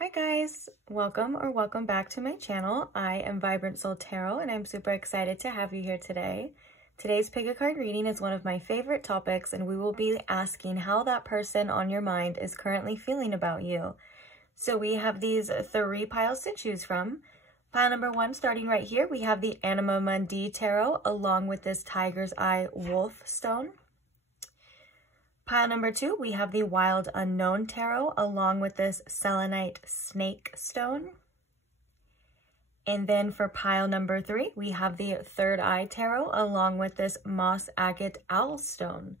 Hi guys, welcome back to my channel. I am Vibrant Soul Tarot and I'm super excited to have you here today. Today's pick a card reading is one of my favorite topics and we will be asking how that person on your mind is currently feeling about you. So we have these 3 piles to choose from. Pile number 1, starting right here, we have the Anima Mundi Tarot along with this Tiger's Eye Wolf Stone. Pile number 2, we have the Wild Unknown Tarot along with this Selenite Snake Stone. And then for pile number 3, we have the Third Eye Tarot along with this Moss Agate Owl Stone.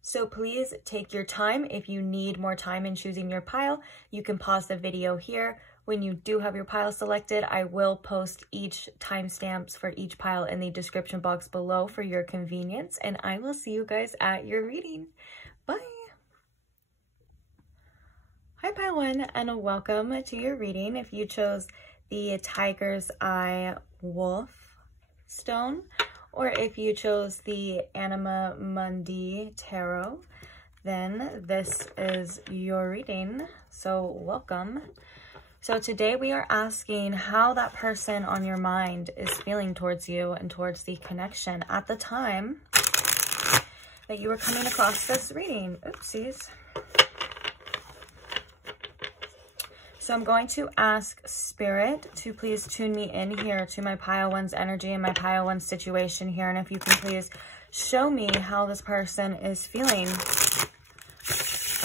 So please take your time. If you need more time in choosing your pile, you can pause the video here. When you do have your pile selected, I will post each timestamps for each pile in the description box below for your convenience. And I will see you guys at your reading. Bye. Hi pile 1 and welcome to your reading. If you chose the Tiger's Eye Wolf Stone or if you chose the Anima Mundi Tarot, then this is your reading. So welcome. So today we are asking how that person on your mind is feeling towards you and towards the connection at the time that you were coming across this reading. Oopsies. So I'm going to ask Spirit to please tune me in here to my pile 1's energy and my pile 1's situation here. And if you can please show me how this person is feeling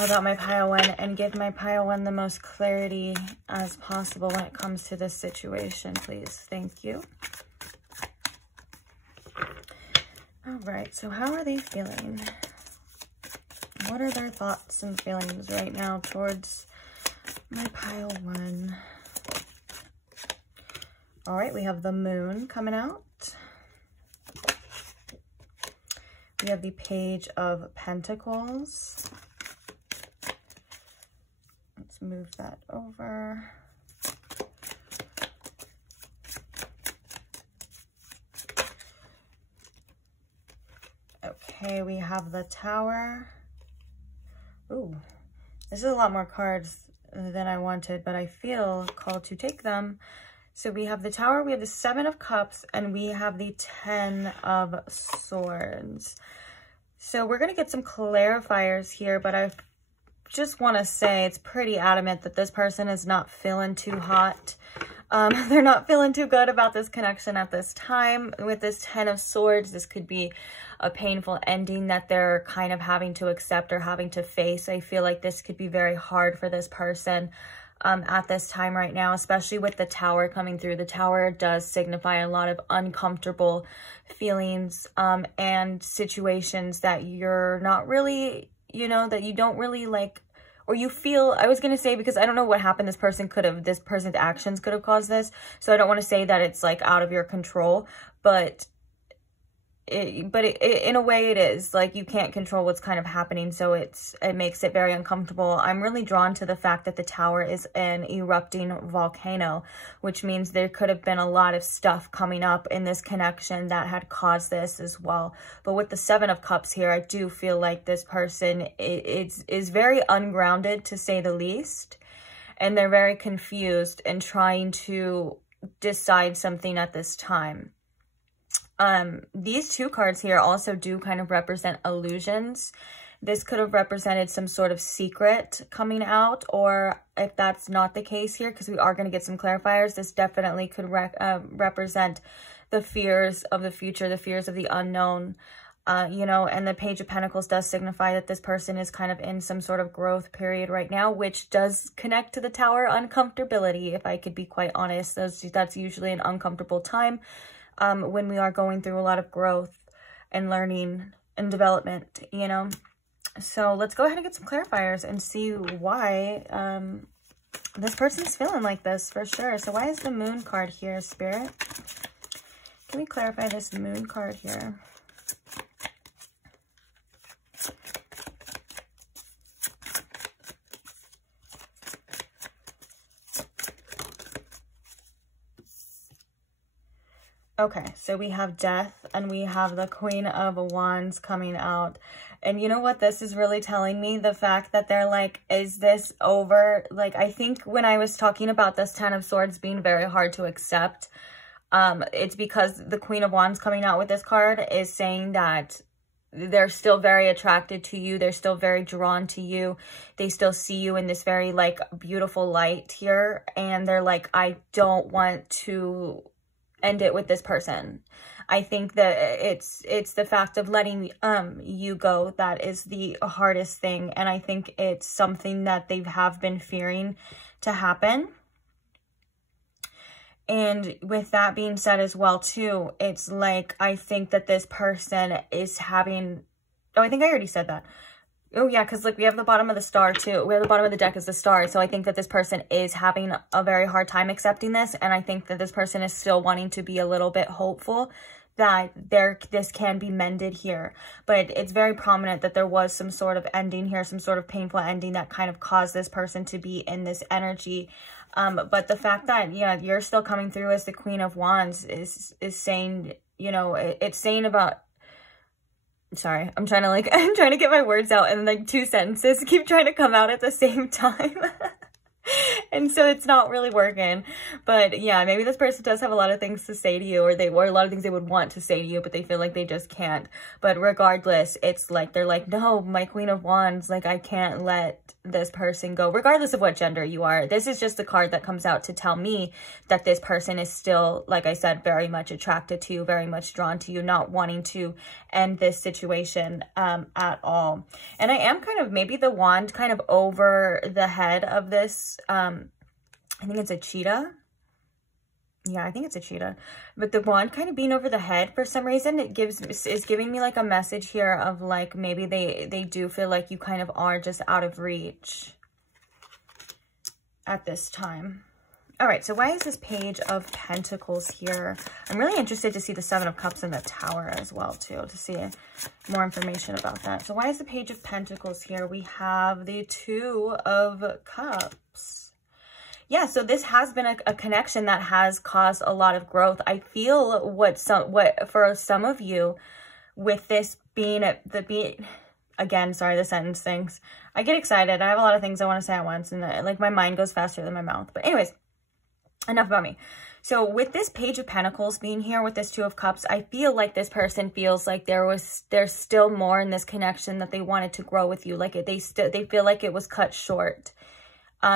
about my pile 1 and give my pile 1 the most clarity as possible when it comes to this situation, please. Thank you. All right, so how are they feeling? What are their thoughts and feelings right now towards my pile 1? All right, we have the Moon coming out. We have the Page of Pentacles. Let's move that over. Okay, we have the Tower. Ooh, this is a lot more cards than I wanted, but I feel called to take them. So we have the Tower, we have the 7 of Cups, and we have the 10 of Swords. So we're going to get some clarifiers here, but I just want to say it's pretty adamant that this person is not feeling too hot. They're not feeling too good about this connection at this time. With this 10 of Swords, this could be a painful ending that they're kind of having to accept or having to face. I feel like this could be very hard for this person at this time right now, especially with the Tower coming through. The Tower does signify a lot of uncomfortable feelings and situations that you're not really, you know, that you don't really like, or you feel, I was going to say, because I don't know what happened, this person's actions could have caused this. So I don't want to say that it's like out of your control, but in a way it is. Like, you can't control what's kind of happening, so it makes it very uncomfortable. I'm really drawn to the fact that the Tower is an erupting volcano, which means there could have been a lot of stuff coming up in this connection that had caused this as well. But with the 7 of Cups here, I do feel like this person is very ungrounded, to say the least, and they're very confused and trying to decide something at this time. These 2 cards here also do kind of represent illusions. This could have represented some sort of secret coming out, or if that's not the case here, because we are going to get some clarifiers, this definitely could represent the fears of the future, the fears of the unknown, you know, and the Page of Pentacles does signify that this person is kind of in some sort of growth period right now, which does connect to the Tower uncomfortability, if I could be quite honest. That's usually an uncomfortable time. When we are going through a lot of growth and learning and development, you know. So let's go ahead and get some clarifiers and see why this person is feeling like this for sure. So why is the Moon card here, Spirit? Can we clarify this Moon card here? Okay, so we have Death and we have the Queen of Wands coming out. And you know what this is really telling me? The fact that they're like, is this over? Like, I think when I was talking about this Ten of Swords being very hard to accept, it's because the Queen of Wands coming out with this card is saying that they're still very attracted to you. They're still very drawn to you. They still see you in this very like beautiful light here. And they're like, I don't want to end it with this person. I think that it's the fact of letting you go that is the hardest thing. And I think it's something that they have been fearing to happen. And with that being said as well, too, it's like, I think that this person is having, oh, I think I already said that. Oh, yeah, because like we have the bottom of the star, too. We have the bottom of the deck is the star. So I think that this person is having a very hard time accepting this. And I think that this person is still wanting to be a little bit hopeful that this can be mended here. But it's very prominent that there was some sort of ending here, some sort of painful ending that kind of caused this person to be in this energy. But the fact that, yeah, you're still coming through as the Queen of Wands is saying, you know, it's saying about, sorry, I'm trying to get my words out and like 2 sentences keep trying to come out at the same time. And so it's not really working. But yeah, maybe this person does have a lot of things to say to you, or a lot of things they would want to say to you, but they feel like they just can't. But regardless, it's like, they're like, no, my Queen of Wands, like, I can't let this person go, regardless of what gender you are. This is just the card that comes out to tell me that this person is still, like I said, very much attracted to you, very much drawn to you, not wanting to end this situation at all. And I am kind of, maybe the wand kind of over the head of this, I think it's a cheetah. Yeah, I think it's a cheetah. But the wand kind of being over the head for some reason, is giving me like a message here of like, maybe they do feel like you kind of are just out of reach at this time. All right, so why is this Page of Pentacles here? I'm really interested to see the Seven of Cups and the Tower as well, too, to see more information about that. So why is the Page of Pentacles here? We have the Two of Cups. Yeah, so this has been a connection that has caused a lot of growth. I feel what for some of you, with this being again, sorry, the sentence things. I get excited. I have a lot of things I want to say at once, and like my mind goes faster than my mouth. But anyways, enough about me. So with this Page of Pentacles being here with this Two of Cups, I feel like this person feels like there's still more in this connection that they wanted to grow with you. Like they feel like it was cut short.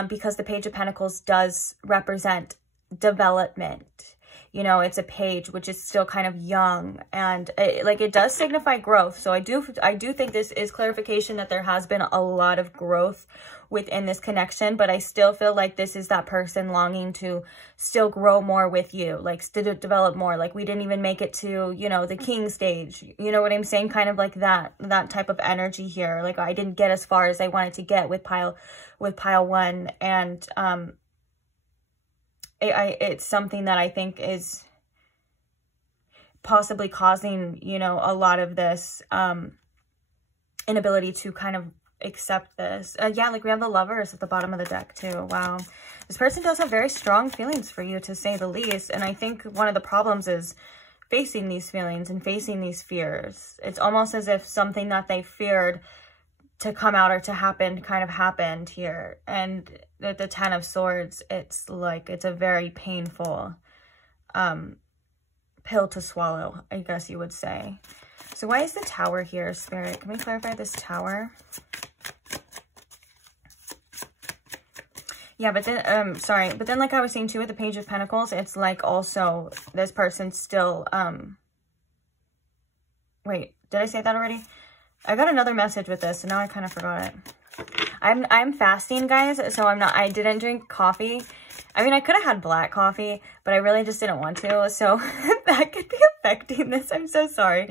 Because the Page of Pentacles does represent development. You know, it's a page which is still kind of young, and it does signify growth. So I do think this is clarification that there has been a lot of growth within this connection, but I still feel like this is that person longing to still grow more with you, like to develop more. Like we didn't even make it to, you know, the king stage. You know what I'm saying? Kind of like that type of energy here. Like I didn't get as far as I wanted to get with pile 1, and it's something that I think is possibly causing, you know, a lot of this inability to kind of accept this. Yeah, like we have the Lovers at the bottom of the deck too. Wow. This person does have very strong feelings for you, to say the least. And I think one of the problems is facing these feelings and facing these fears. It's almost as if something that they feared to come out or to happen kind of happened here. And the Ten of Swords, it's like, it's a very painful pill to swallow, I guess you would say. So why is the Tower here, Spirit? Can we clarify this Tower? Yeah, but then, sorry, but then like I was saying too with the Page of Pentacles, it's like also this person still, wait, did I say that already? I got another message with this, and now I kind of forgot it. I'm fasting, guys, so I didn't drink coffee. I mean, I could have had black coffee, but I really just didn't want to, so that could be affecting this. I'm so sorry.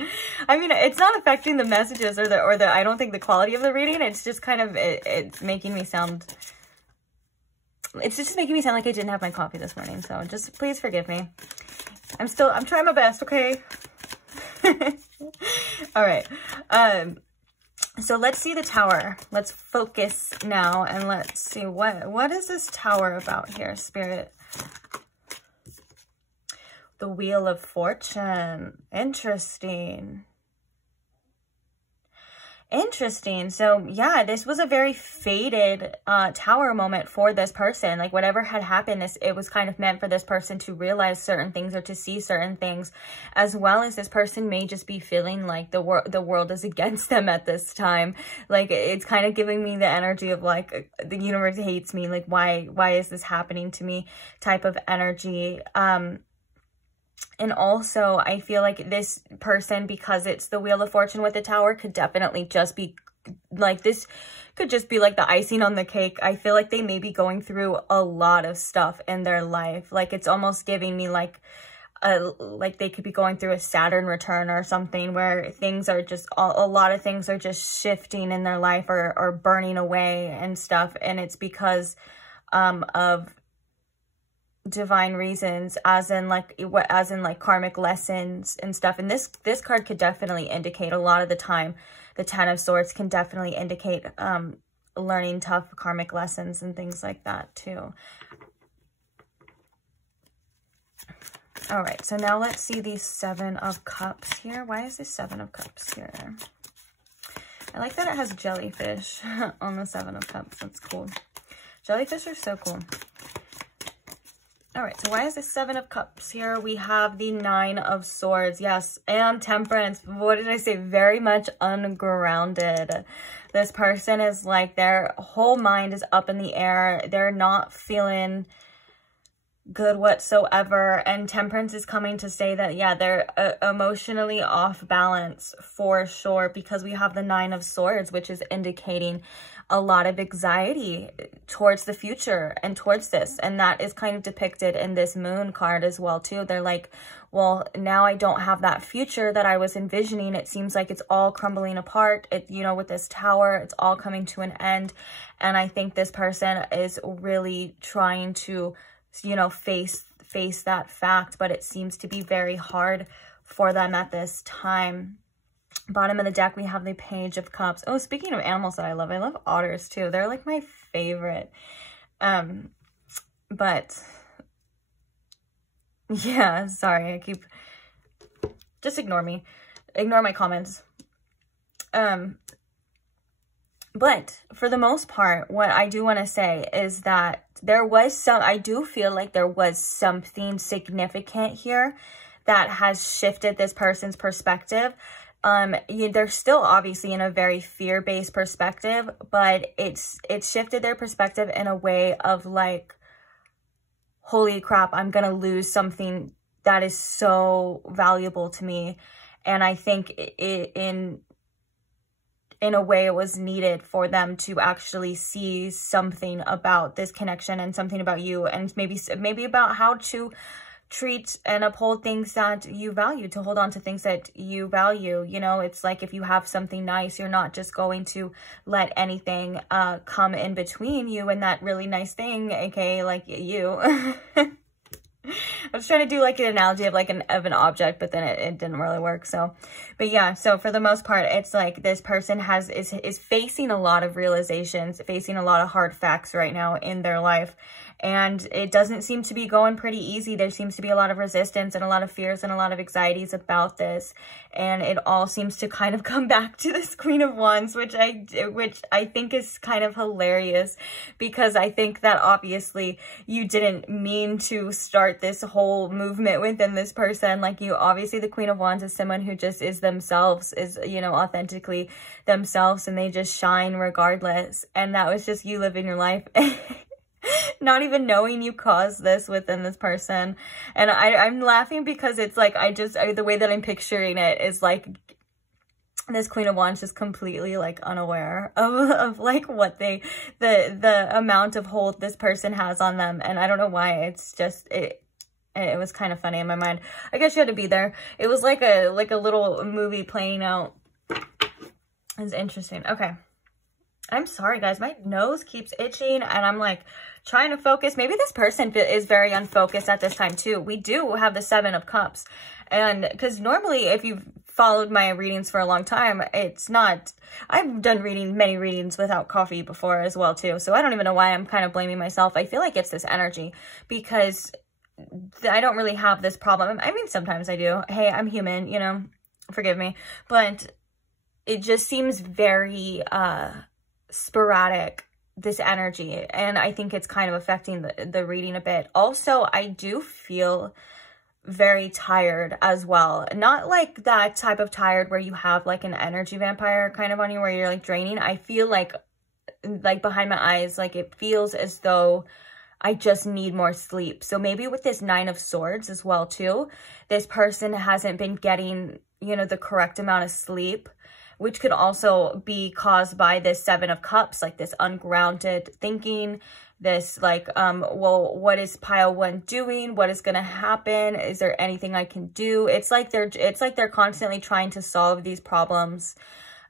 I mean, it's not affecting the messages or the I don't think the quality of the reading. It's just kind of it's making me sound, it's just making me sound like I didn't have my coffee this morning. So just please forgive me. I'm trying my best, okay? All right. So let's see the Tower. Let's focus now, and let's see what is this Tower about here, Spirit? The Wheel of Fortune. Interesting. Interesting. So yeah, this was a very fated tower moment for this person. Like whatever had happened, it was kind of meant for this person to realize certain things or to see certain things, as well as this person may just be feeling like the world is against them at this time. Like it's kind of giving me the energy of like the universe hates me. Like why is this happening to me type of energy. And also, I feel like this person, because it's the Wheel of Fortune with the Tower, could definitely just be like, this could just be like the icing on the cake. I feel like they may be going through a lot of stuff in their life. Like, it's almost giving me like they could be going through a Saturn return or something, where things are just, a lot of things are just shifting in their life or burning away and stuff. And it's because of divine reasons, as in like karmic lessons and stuff. And this card could definitely indicate, a lot of the time, the Ten of Swords can definitely indicate learning tough karmic lessons and things like that too. All right, so now let's see the Seven of Cups here. Why is the Seven of Cups here? I like that it has jellyfish on the Seven of Cups. That's cool. Jellyfish are so cool. All right, so why is this Seven of Cups here? We have the Nine of Swords, yes, and Temperance. What did I say? Very much ungrounded. This person is like, their whole mind is up in the air. They're not feeling good whatsoever. And Temperance is coming to say that, yeah, they're emotionally off balance for sure, because we have the Nine of Swords, which is indicating a lot of anxiety towards the future and towards this. And that is kind of depicted in this Moon card as well too. They're like, well, now I don't have that future that I was envisioning. It seems like it's all crumbling apart. It, you know, with this Tower, it's all coming to an end. And I think this person is really trying to, you know, face that fact, but it seems to be very hard for them at this time. Bottom of the deck, we have the Page of Cups. Oh, speaking of animals that I love otters too. They're like my favorite. But yeah, sorry, just ignore me. Ignore my comments. But for the most part, what I do want to say is that I do feel like there was something significant here that has shifted this person's perspective. They're still obviously in a very fear-based perspective, but it's shifted their perspective in a way of like, holy crap, I'm gonna lose something that is so valuable to me. And I think in a way it was needed for them to actually see something about this connection and something about you, and maybe about how to treat and uphold things that you value, to hold on to things that you value. You know, it's like, if you have something nice, you're not just going to let anything come in between you and that really nice thing, aka like you. I was trying to do like an analogy of like an object, but then it didn't really work. So, but yeah, so for the most part, it's like this person is facing a lot of realizations, facing a lot of hard facts right now in their life. And it doesn't seem to be going pretty easy. There seems to be a lot of resistance and a lot of fears and a lot of anxieties about this. And it all seems to kind of come back to this Queen of Wands, which I think is kind of hilarious, because I think that obviously you didn't mean to start this whole movement within this person. Like, you obviously, the Queen of Wands is someone who just is themselves, is, you know, authentically themselves, and they just shine regardless. And that was just you living your life. Not even knowing you caused this within this person. And I'm laughing because it's like, the way that I'm picturing it is like this Queen of Wands just completely like unaware of like what the amount of hold this person has on them. And I don't know why, it's just, it was kind of funny in my mind. I guess you had to be there. It was like a little movie playing out. It's interesting. Okay. I'm sorry, guys. My nose keeps itching and I'm like trying to focus. Maybe this person is very unfocused at this time too. We do have the Seven of Cups. And because normally, if you've followed my readings for a long time, it's not, I've done many readings without coffee before as well too. So I don't even know why I'm kind of blaming myself. I feel like it's this energy, because I don't really have this problem. I mean, sometimes I do. Hey, I'm human, you know, forgive me. But it just seems very sporadic, this energy, and I think it's kind of affecting the reading a bit. Also, I do feel very tired as well. Not like that type of tired where you have like an energy vampire kind of on you where you're like draining. I feel like behind my eyes, like it feels as though I just need more sleep. So maybe with this 9 of Swords as well too, this person hasn't been getting, you know, the correct amount of sleep, which could also be caused by this 7 of Cups, like this ungrounded thinking, this like, well, what is pile 1 doing? What is going to happen? Is there anything I can do? It's like they're constantly trying to solve these problems,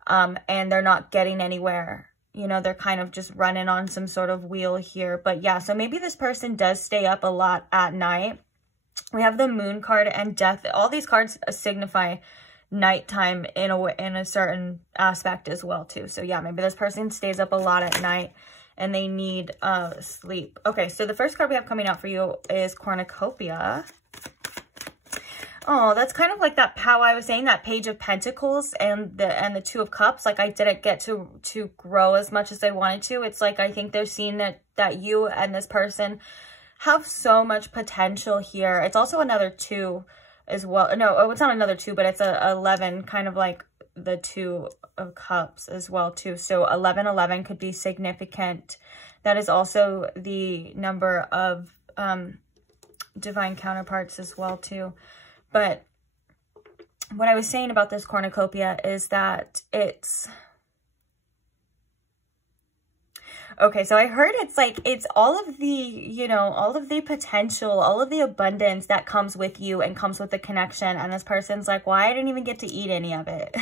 and they're not getting anywhere. You know, they're kind of just running on some sort of wheel here. But yeah, so maybe this person does stay up a lot at night. We have the Moon card and Death. All these cards signify nighttime in a certain aspect as well too. So yeah, maybe this person stays up a lot at night and they need sleep. Okay, so the first card we have coming out for you is Cornucopia. Oh, that's kind of like that, how I was saying, that Page of Pentacles and the 2 of Cups. Like I didn't get to grow as much as I wanted to. It's like I think they're seeing that you and this person have so much potential here. It's also another 2 as well. No, oh, it's not another 2, but it's a 11, kind of like the 2 of Cups as well too. So 11 could be significant. That is also the number of divine counterparts as well too. But what I was saying about this Cornucopia is that it's okay, so I heard it's like, it's all of the, you know, all of the potential, all of the abundance that comes with you and comes with the connection. And this person's like, well, I didn't even get to eat any of it.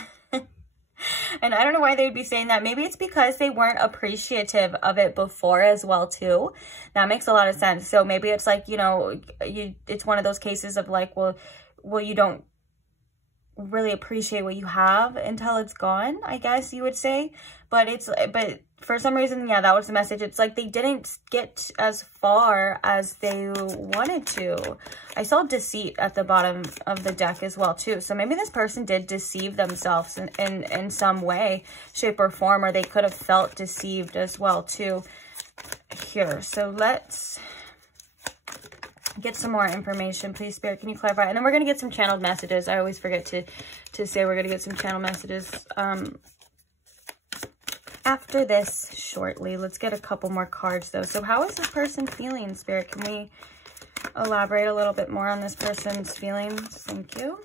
And I don't know why they would be saying that. Maybe it's because they weren't appreciative of it before as well too. That makes a lot of sense. So maybe it's like, you know, it's one of those cases of like, well, you don't really appreciate what you have until it's gone, I guess you would say. But for some reason, yeah, that was the message. It's like they didn't get as far as they wanted to. I saw deceit at the bottom of the deck as well too. So maybe this person did deceive themselves in some way, shape, or form, or they could have felt deceived as well too here. So let's get some more information, please, Spirit. Can you clarify? And then we're going to get some channeled messages. I always forget to say we're going to get some channel messages after this shortly. Let's get a couple more cards though. So how is this person feeling, Spirit? Can we elaborate a little bit more on this person's feelings? Thank you.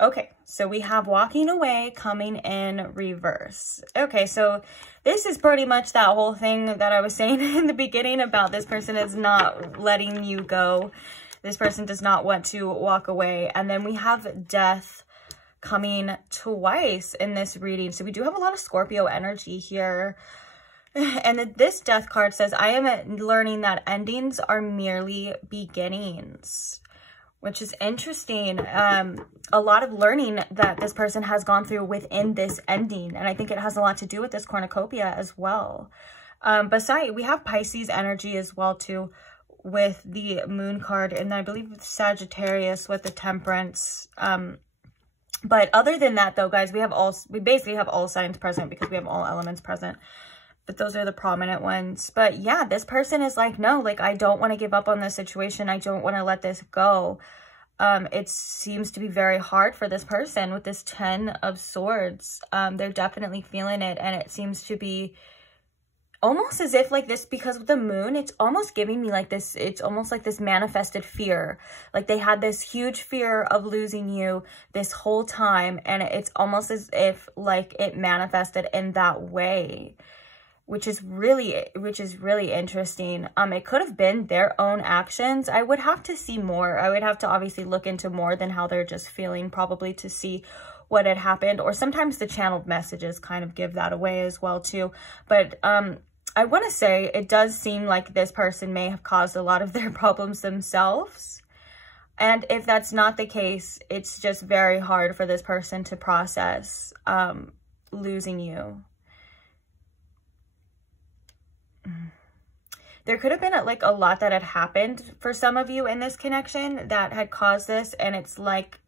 Okay, so we have walking away, coming in reverse. Okay, so this is pretty much that whole thing that I was saying in the beginning about this person is not letting you go. This person does not want to walk away. And then we have death coming twice in this reading. So we do have a lot of Scorpio energy here. And this death card says, I am learning that endings are merely beginnings, which is interesting. A lot of learning that this person has gone through within this ending. And I think it has a lot to do with this Cornucopia as well. Besides, we have Pisces energy as well too with the Moon card. And I believe with Sagittarius with the Temperance. But other than that though, guys, we basically have all signs present because we have all elements present. But those are the prominent ones. But yeah, this person is like, no, like, I don't want to give up on this situation. I don't want to let this go. It seems to be very hard for this person with this 10 of Swords. They're definitely feeling it. And it seems to be almost as if like this, because of the Moon, it's almost giving me like this, it's almost like this manifested fear. Like they had this huge fear of losing you this whole time. And it's almost as if like it manifested in that way. Which is really interesting. It could have been their own actions. I would have to see more. I would have to obviously look into more than how they're just feeling, probably to see what had happened. Or sometimes the channeled messages kind of give that away as well too. But I want to say it does seem like this person may have caused a lot of their problems themselves. And if that's not the case, it's just very hard for this person to process losing you. There could have been like a lot that had happened for some of you in this connection that had caused this. And it's like,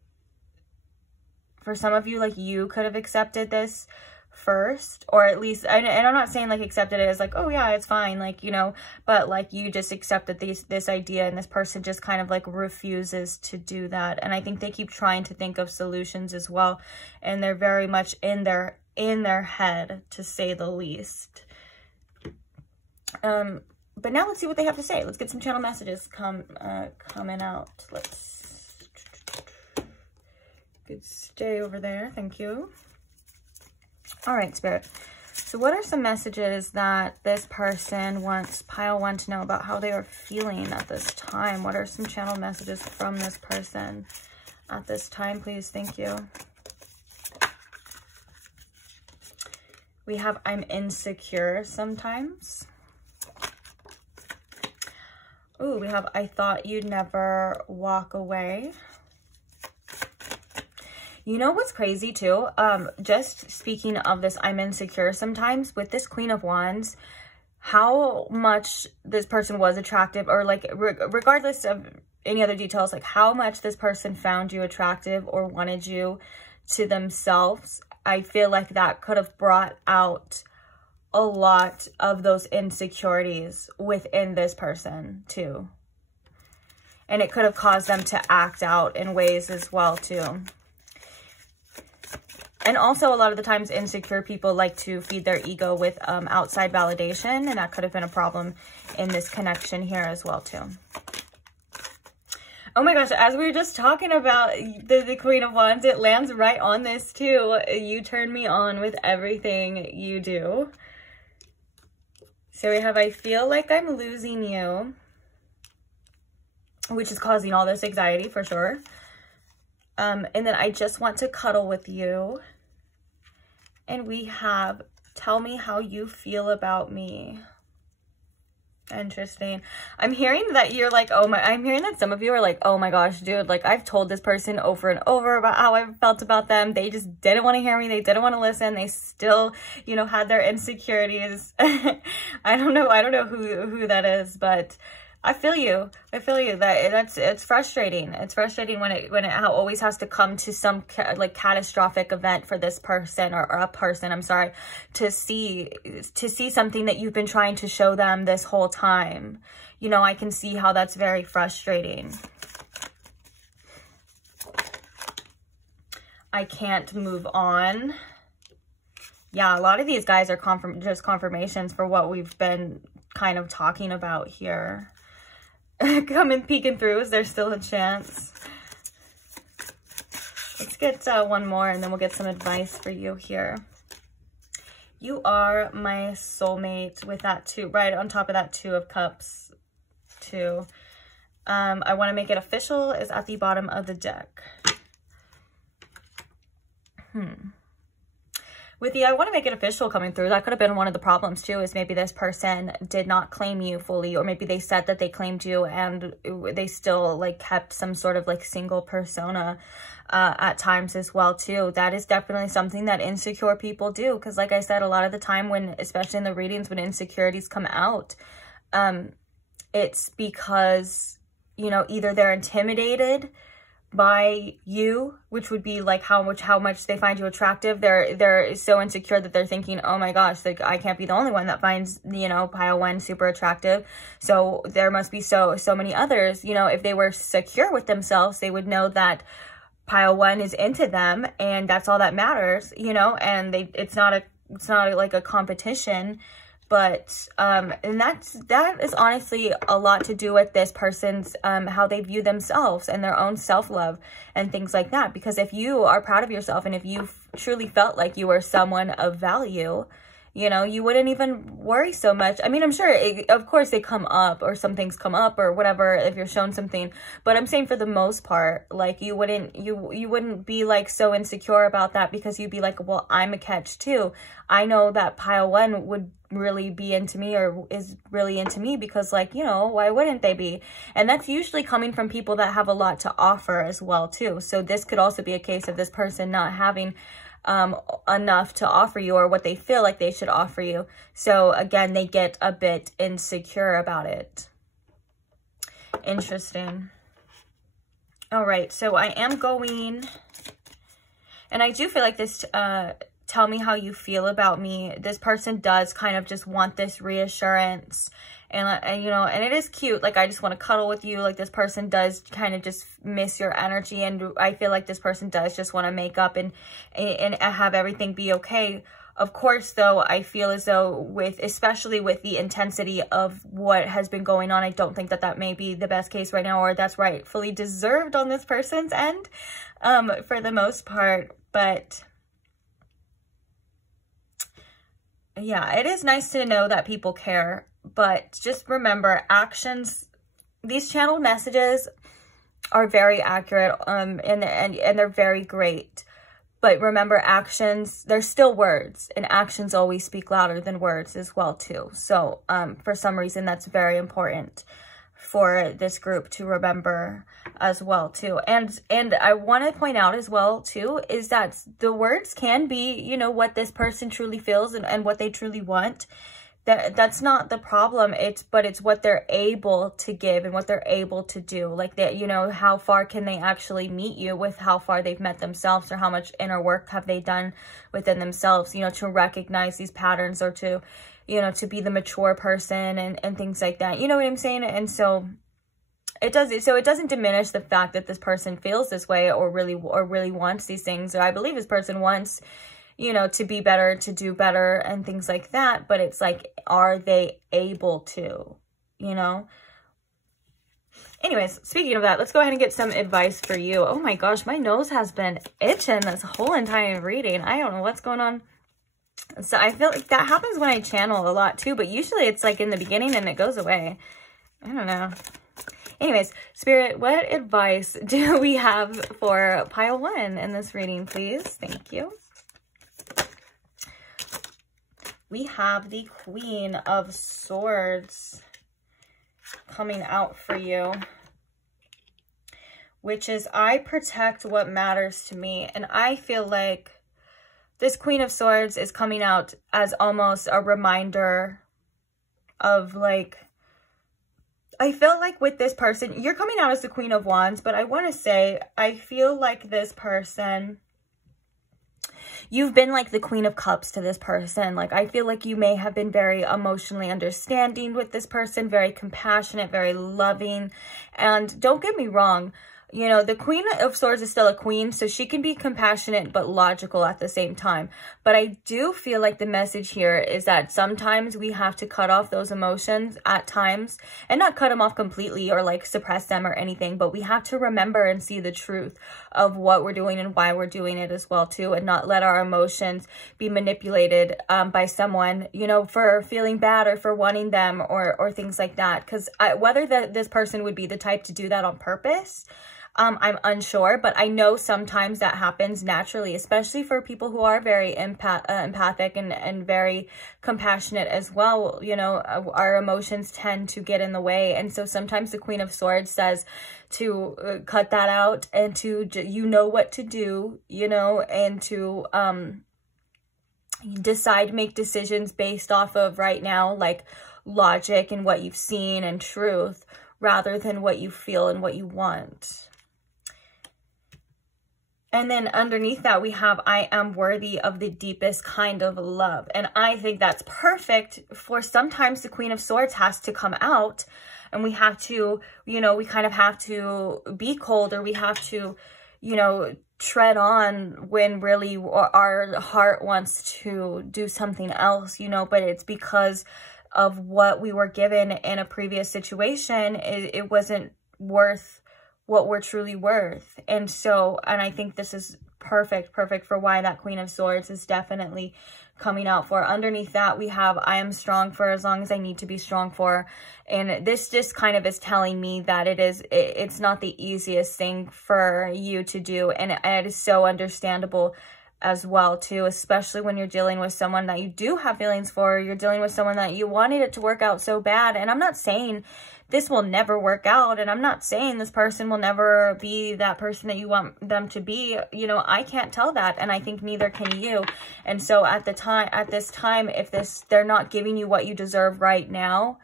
for some of you, like, you could have accepted this first, or at least, and I'm not saying like accepted it as like, oh yeah, it's fine, like, you know, but like you just accepted this idea, and this person just kind of like refuses to do that. And I think they keep trying to think of solutions as well, and they're very much in their head, to say the least. But now let's see what they have to say. Let's get some channel messages coming out. Good, stay over there, thank you. All right, Spirit. So what are some messages that this person wants pile 1 to know about how they are feeling at this time? What are some channel messages from this person at this time, please? Thank you. We have I'm insecure sometimes. Ooh, we have I thought you'd never walk away. You know what's crazy too? Just speaking of this, I'm insecure sometimes, with this Queen of Wands, how much this person was attractive, or like regardless of any other details, like how much this person found you attractive or wanted you to themselves, I feel like that could have brought out a lot of those insecurities within this person too. And it could have caused them to act out in ways as well too. And also, a lot of the times, insecure people like to feed their ego with outside validation, and that could have been a problem in this connection here as well, too. Oh my gosh, as we were just talking about the Queen of Wands, it lands right on this, too. You turn me on with everything you do. So we have, I feel like I'm losing you, which is causing all this anxiety, for sure. And then I just want to cuddle with you. And we have, tell me how you feel about me. Interesting. I'm hearing that you're like, I'm hearing that some of you are like, oh my gosh, dude, like I've told this person over and over about how I felt about them. They just didn't want to hear me. They didn't want to listen. They still, you know, had their insecurities. I don't know who that is, but I feel you. I feel you. It's frustrating. It's frustrating when it always has to come to some catastrophic event for this person or a person, I'm sorry, to see something that you've been trying to show them this whole time. You know, I can see how that's very frustrating. I can't move on. Yeah, a lot of these guys are just confirmations for what we've been kind of talking about here. Coming peeking through. Is there still a chance? Let's get one more, and then we'll get some advice for you here. You are my soulmate, with that two, right on top of that 2 of Cups too. I want to make it official is at the bottom of the deck. With the I want to make it official coming through, that could have been one of the problems too, is maybe this person did not claim you fully, or maybe they said that they claimed you and they still like kept some sort of like single persona at times as well too. That is definitely something that insecure people do, because like I said, a lot of the time when, especially in the readings, when insecurities come out, it's because, you know, either they're intimidated by you, which would be like how much they find you attractive. They're so insecure that they're thinking, oh my gosh, like I can't be the only one that finds, you know, pile 1 super attractive, so there must be so many others. You know, if they were secure with themselves, they would know that pile 1 is into them, and that's all that matters, you know. And it's not like a competition. But and that is honestly a lot to do with this person's how they view themselves and their own self-love and things like that. Because if you are proud of yourself, and if you truly felt like you were someone of value, you know, you wouldn't even worry so much. I mean, I'm sure, of course, they come up, or some things come up or whatever if you're shown something. But I'm saying for the most part, like you wouldn't be like so insecure about that, because you'd be like, well, I'm a catch too. I know that pile 1 would really be into me, or is really into me, because like, you know, why wouldn't they be? And that's usually coming from people that have a lot to offer as well too. So this could also be a case of this person not having enough to offer you, or what they feel like they should offer you. So again, they get a bit insecure about it. Interesting. All right, so I am going, And I do feel like this, tell me how you feel about me. This person does kind of just want this reassurance. And you know, and it is cute. Like, I just want to cuddle with you. Like, this person does kind of just miss your energy. And I feel like this person does just want to make up and have everything be okay. Of course, though, I feel as though especially with the intensity of what has been going on, I don't think that that may be the best case right now, or that's rightfully deserved on this person's end, for the most part. But yeah, it is nice to know that people care. But just remember, actions, these channeled messages are very accurate, and they're very great. But remember, actions, they're still words, and actions always speak louder than words as well, too. So for some reason, that's very important for this group to remember as well, too. And I want to point out as well, too, is that the words can be, you know, what this person truly feels and what they truly want. That's not the problem. But it's what they're able to give and what they're able to do. Like, that, you know, how far can they actually meet you with how far they've met themselves, or how much inner work have they done within themselves, you know, to recognize these patterns, or to, you know, to be the mature person and things like that. You know what I'm saying? And so it doesn't diminish the fact that this person feels this way, or really wants these things. Or I believe this person wants, you know, to be better, to do better, and things like that. But it's like, are they able to, you know? Anyways, speaking of that, let's go ahead and get some advice for you. Oh my gosh, my nose has been itching this whole entire reading. I don't know what's going on. So I feel like that happens when I channel a lot too, but usually it's like in the beginning and it goes away. I don't know. Anyways, Spirit, what advice do we have for pile 1 in this reading, please? Thank you. We have the Queen of Swords coming out for you, which is, I protect what matters to me. And I feel like this Queen of Swords is coming out as almost a reminder of, like, I feel like with this person, you're coming out as the Queen of Wands, but I want to say, I feel like this person, you've been like the Queen of Cups to this person. Like, I feel like you may have been very emotionally understanding with this person, very compassionate, very loving. And don't get me wrong, you know, the Queen of Swords is still a queen, so she can be compassionate but logical at the same time. But I do feel like the message here is that sometimes we have to cut off those emotions at times, and not cut them off completely or like suppress them or anything, but we have to remember and see the truth of what we're doing and why we're doing it as well too, and not let our emotions be manipulated by someone, you know, for feeling bad or for wanting them or things like that. Because whether this person would be the type to do that on purpose, I'm unsure, but I know sometimes that happens naturally, especially for people who are very empathic and very compassionate as well. You know, our emotions tend to get in the way. And so sometimes the Queen of Swords says to cut that out and to, you know what to do, you know, and to make decisions based off of right now, like logic and what you've seen and truth, rather than what you feel and what you want. And then underneath that, we have, I am worthy of the deepest kind of love. And I think that's perfect for sometimes the Queen of Swords has to come out, and we have to, you know, we kind of have to be cold, or we have to, you know, tread on when really our heart wants to do something else, you know, but it's because of what we were given in a previous situation. It wasn't worth what we're truly worth. And so, and I think this is perfect for why that Queen of Swords is definitely coming out for. Underneath that, we have, I am strong for as long as I need to be strong for. And this just kind of is telling me that it's not the easiest thing for you to do. And it is so understandable as well too, especially when you're dealing with someone that you do have feelings for. You're dealing with someone that you wanted it to work out so bad. And I'm not saying this will never work out, and I'm not saying this person will never be that person that you want them to be. You know, I can't tell that, and I think neither can you. And so at this time, if they're not giving you what you deserve right now,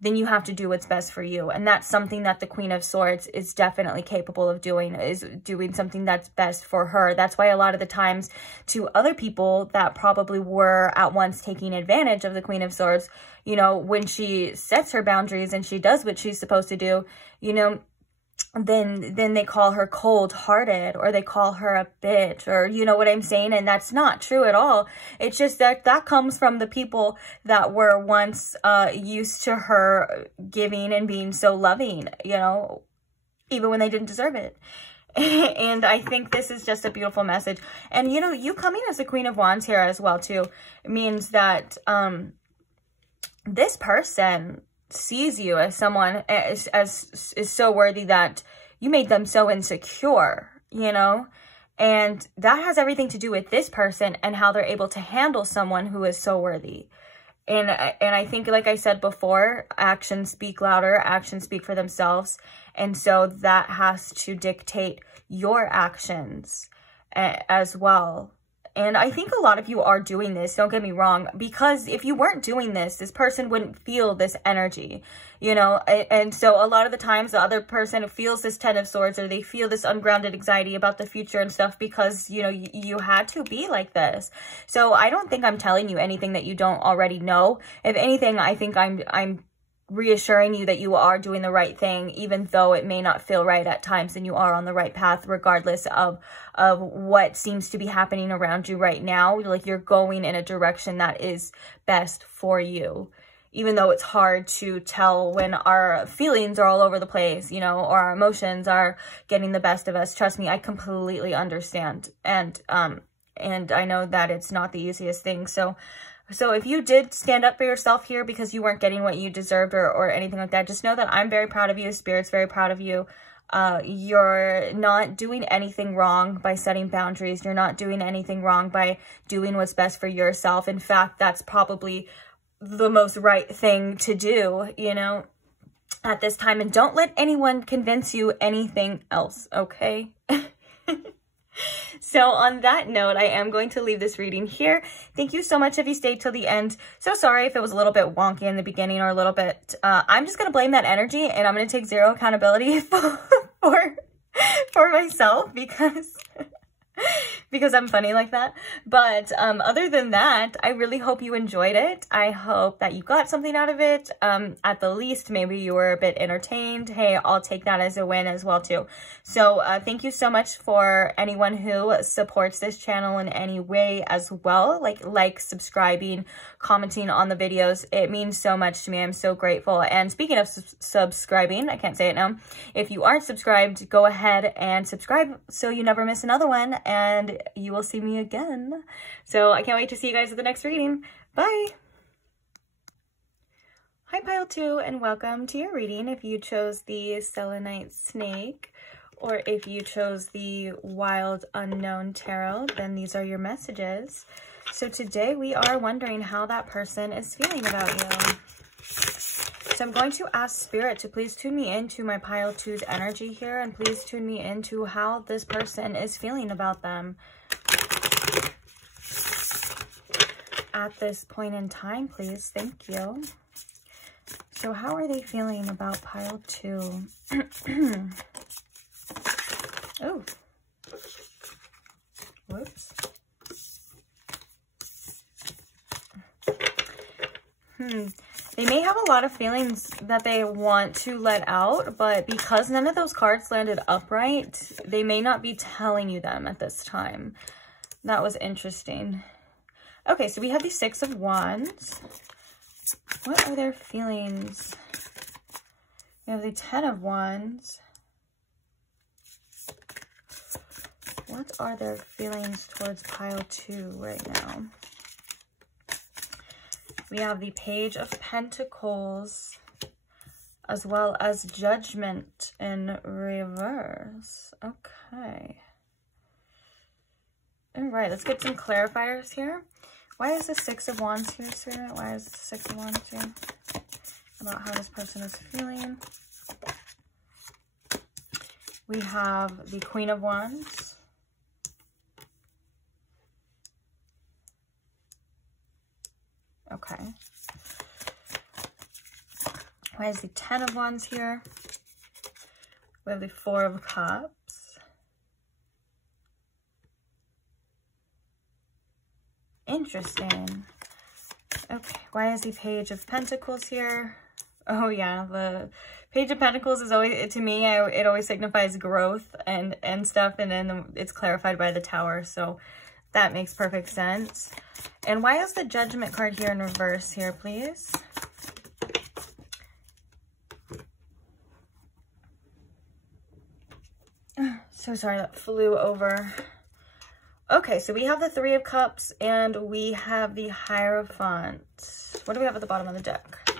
then you have to do what's best for you. And that's something that the Queen of Swords is definitely capable of doing, is doing something that's best for her. That's why a lot of the times to other people that probably were at once taking advantage of the Queen of Swords, you know, when she sets her boundaries and she does what she's supposed to do, you know, then they call her cold-hearted, or they call her a bitch, or you know what I'm saying? And that's not true at all. It's just that comes from the people that were once used to her giving and being so loving, you know, even when they didn't deserve it. And I think this is just a beautiful message. And you know, you coming as the Queen of Wands here as well too means that this person sees you as someone is so worthy that you made them so insecure, you know, and that has everything to do with this person and how they're able to handle someone who is so worthy. And I think, like I said before, actions speak louder, actions speak for themselves, and so that has to dictate your actions as well. And I think a lot of you are doing this, don't get me wrong, because if you weren't doing this, this person wouldn't feel this energy, you know? And so a lot of the times the other person feels this Ten of Swords, or they feel this ungrounded anxiety about the future and stuff because, you know, you had to be like this. So I don't think I'm telling you anything that you don't already know. If anything, I think I'm reassuring you that you are doing the right thing, even though it may not feel right at times, and you are on the right path regardless of what seems to be happening around you right now. Like, you're going in a direction that is best for you, even though it's hard to tell when our feelings are all over the place, you know, or our emotions are getting the best of us. Trust me, I completely understand. And I know that it's not the easiest thing. So if you did stand up for yourself here because you weren't getting what you deserved or anything like that, just know that I'm very proud of you. Spirit's very proud of you. You're not doing anything wrong by setting boundaries. You're not doing anything wrong by doing what's best for yourself. In fact, that's probably the most right thing to do, you know, at this time. And don't let anyone convince you anything else, okay? So on that note, I am going to leave this reading here. Thank you so much if you stayed till the end. So sorry if it was a little bit wonky in the beginning or a little bit, I'm just going to blame that energy, and I'm going to take zero accountability for myself because I'm funny like that. But other than that, I really hope you enjoyed it. I hope that you got something out of it. At the least, maybe you were a bit entertained. Hey, I'll take that as a win as well too. So thank you so much for anyone who supports this channel in any way as well, like subscribing, commenting on the videos. It means so much to me. I'm so grateful. And speaking of subscribing, I can't say it now. If you aren't subscribed, go ahead and subscribe so you never miss another one, and you will see me again. So I can't wait to see you guys at the next reading. Bye! Hi Pile 2, and welcome to your reading. If you chose the Selenite Snake, or if you chose the Wild Unknown Tarot, then these are your messages. So today we are wondering how that person is feeling about you. So I'm going to ask Spirit to please tune me into my Pile 2's energy here, and please tune me into how this person is feeling about them at this point in time, please. Thank you. So how are they feeling about Pile 2? Oh. Whoops. They may have a lot of feelings that they want to let out, but because none of those cards landed upright, they may not be telling you them at this time. That was interesting. Okay, so we have the Six of Wands. What are their feelings? We have the Ten of Wands. What are their feelings towards Pile 2 right now? We have the Page of Pentacles, as well as Judgment in reverse. Okay. All right, let's get some clarifiers here. Why is the Six of Wands here, Spirit? Why is the Six of Wands here? About how this person is feeling. We have the Queen of Wands. Okay. Why is the 10 of Wands here? We have the 4 of Cups. Interesting. Okay, why is the Page of Pentacles here? Oh yeah, the Page of Pentacles is always, to me, it always signifies growth and stuff, and then it's clarified by the Tower, so that makes perfect sense. And why is the Judgment card here in reverse here, please? So sorry, that flew over. Okay, so we have the 3 of Cups and we have the Hierophant. What do we have at the bottom of the deck?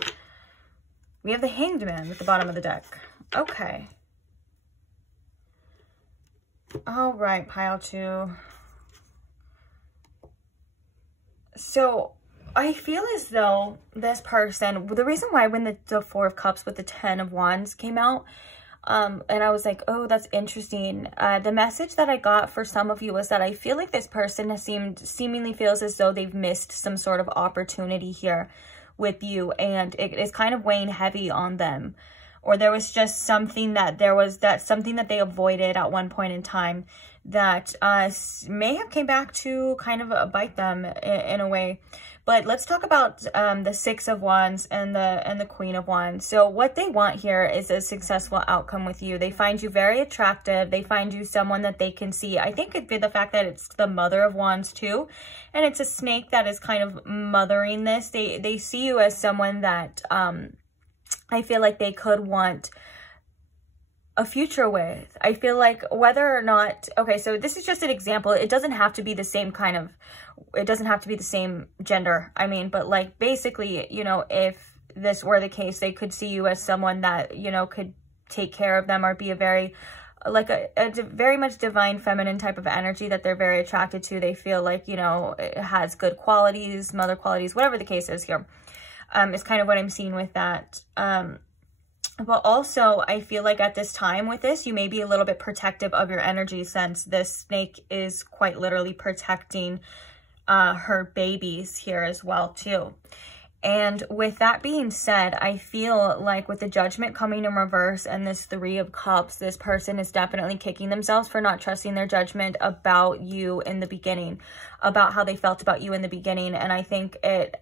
We have the Hanged Man at the bottom of the deck. Okay. All right, pile 2. So I feel as though this person, the reason why when the 4 of Cups with the 10 of Wands came out, and I was like, oh, that's interesting. The message that I got for some of you was that I feel like this person has seemingly feels as though they've missed some sort of opportunity here with you, and it is kind of weighing heavy on them. Or there was just something something that they avoided at one point in time that may have came back to kind of bite them in a way. But let's talk about the 6 of Wands and the Queen of Wands. So what they want here is a successful outcome with you. They find you very attractive. They find you someone that they can see. I think it'd be the fact that it's the Mother of Wands too. And it's a snake that is kind of mothering this. They see you as someone that I feel like they could want a future with. I feel like whether or not, okay, so this is just an example. It doesn't have to be the same kind of, it doesn't have to be the same gender. I mean, but like basically, you know, if this were the case, they could see you as someone that, you know, could take care of them or be a very, like a very much divine feminine type of energy that they're very attracted to. They feel like, you know, it has good qualities, mother qualities, whatever the case is here. Is kind of what I'm seeing with that. But also, I feel like at this time with this, you may be a little bit protective of your energy, since this snake is quite literally protecting her babies here as well too. And with that being said, I feel like with the Judgment coming in reverse and this 3 of Cups, this person is definitely kicking themselves for not trusting their judgment about you in the beginning, about how they felt about you in the beginning. And I think it,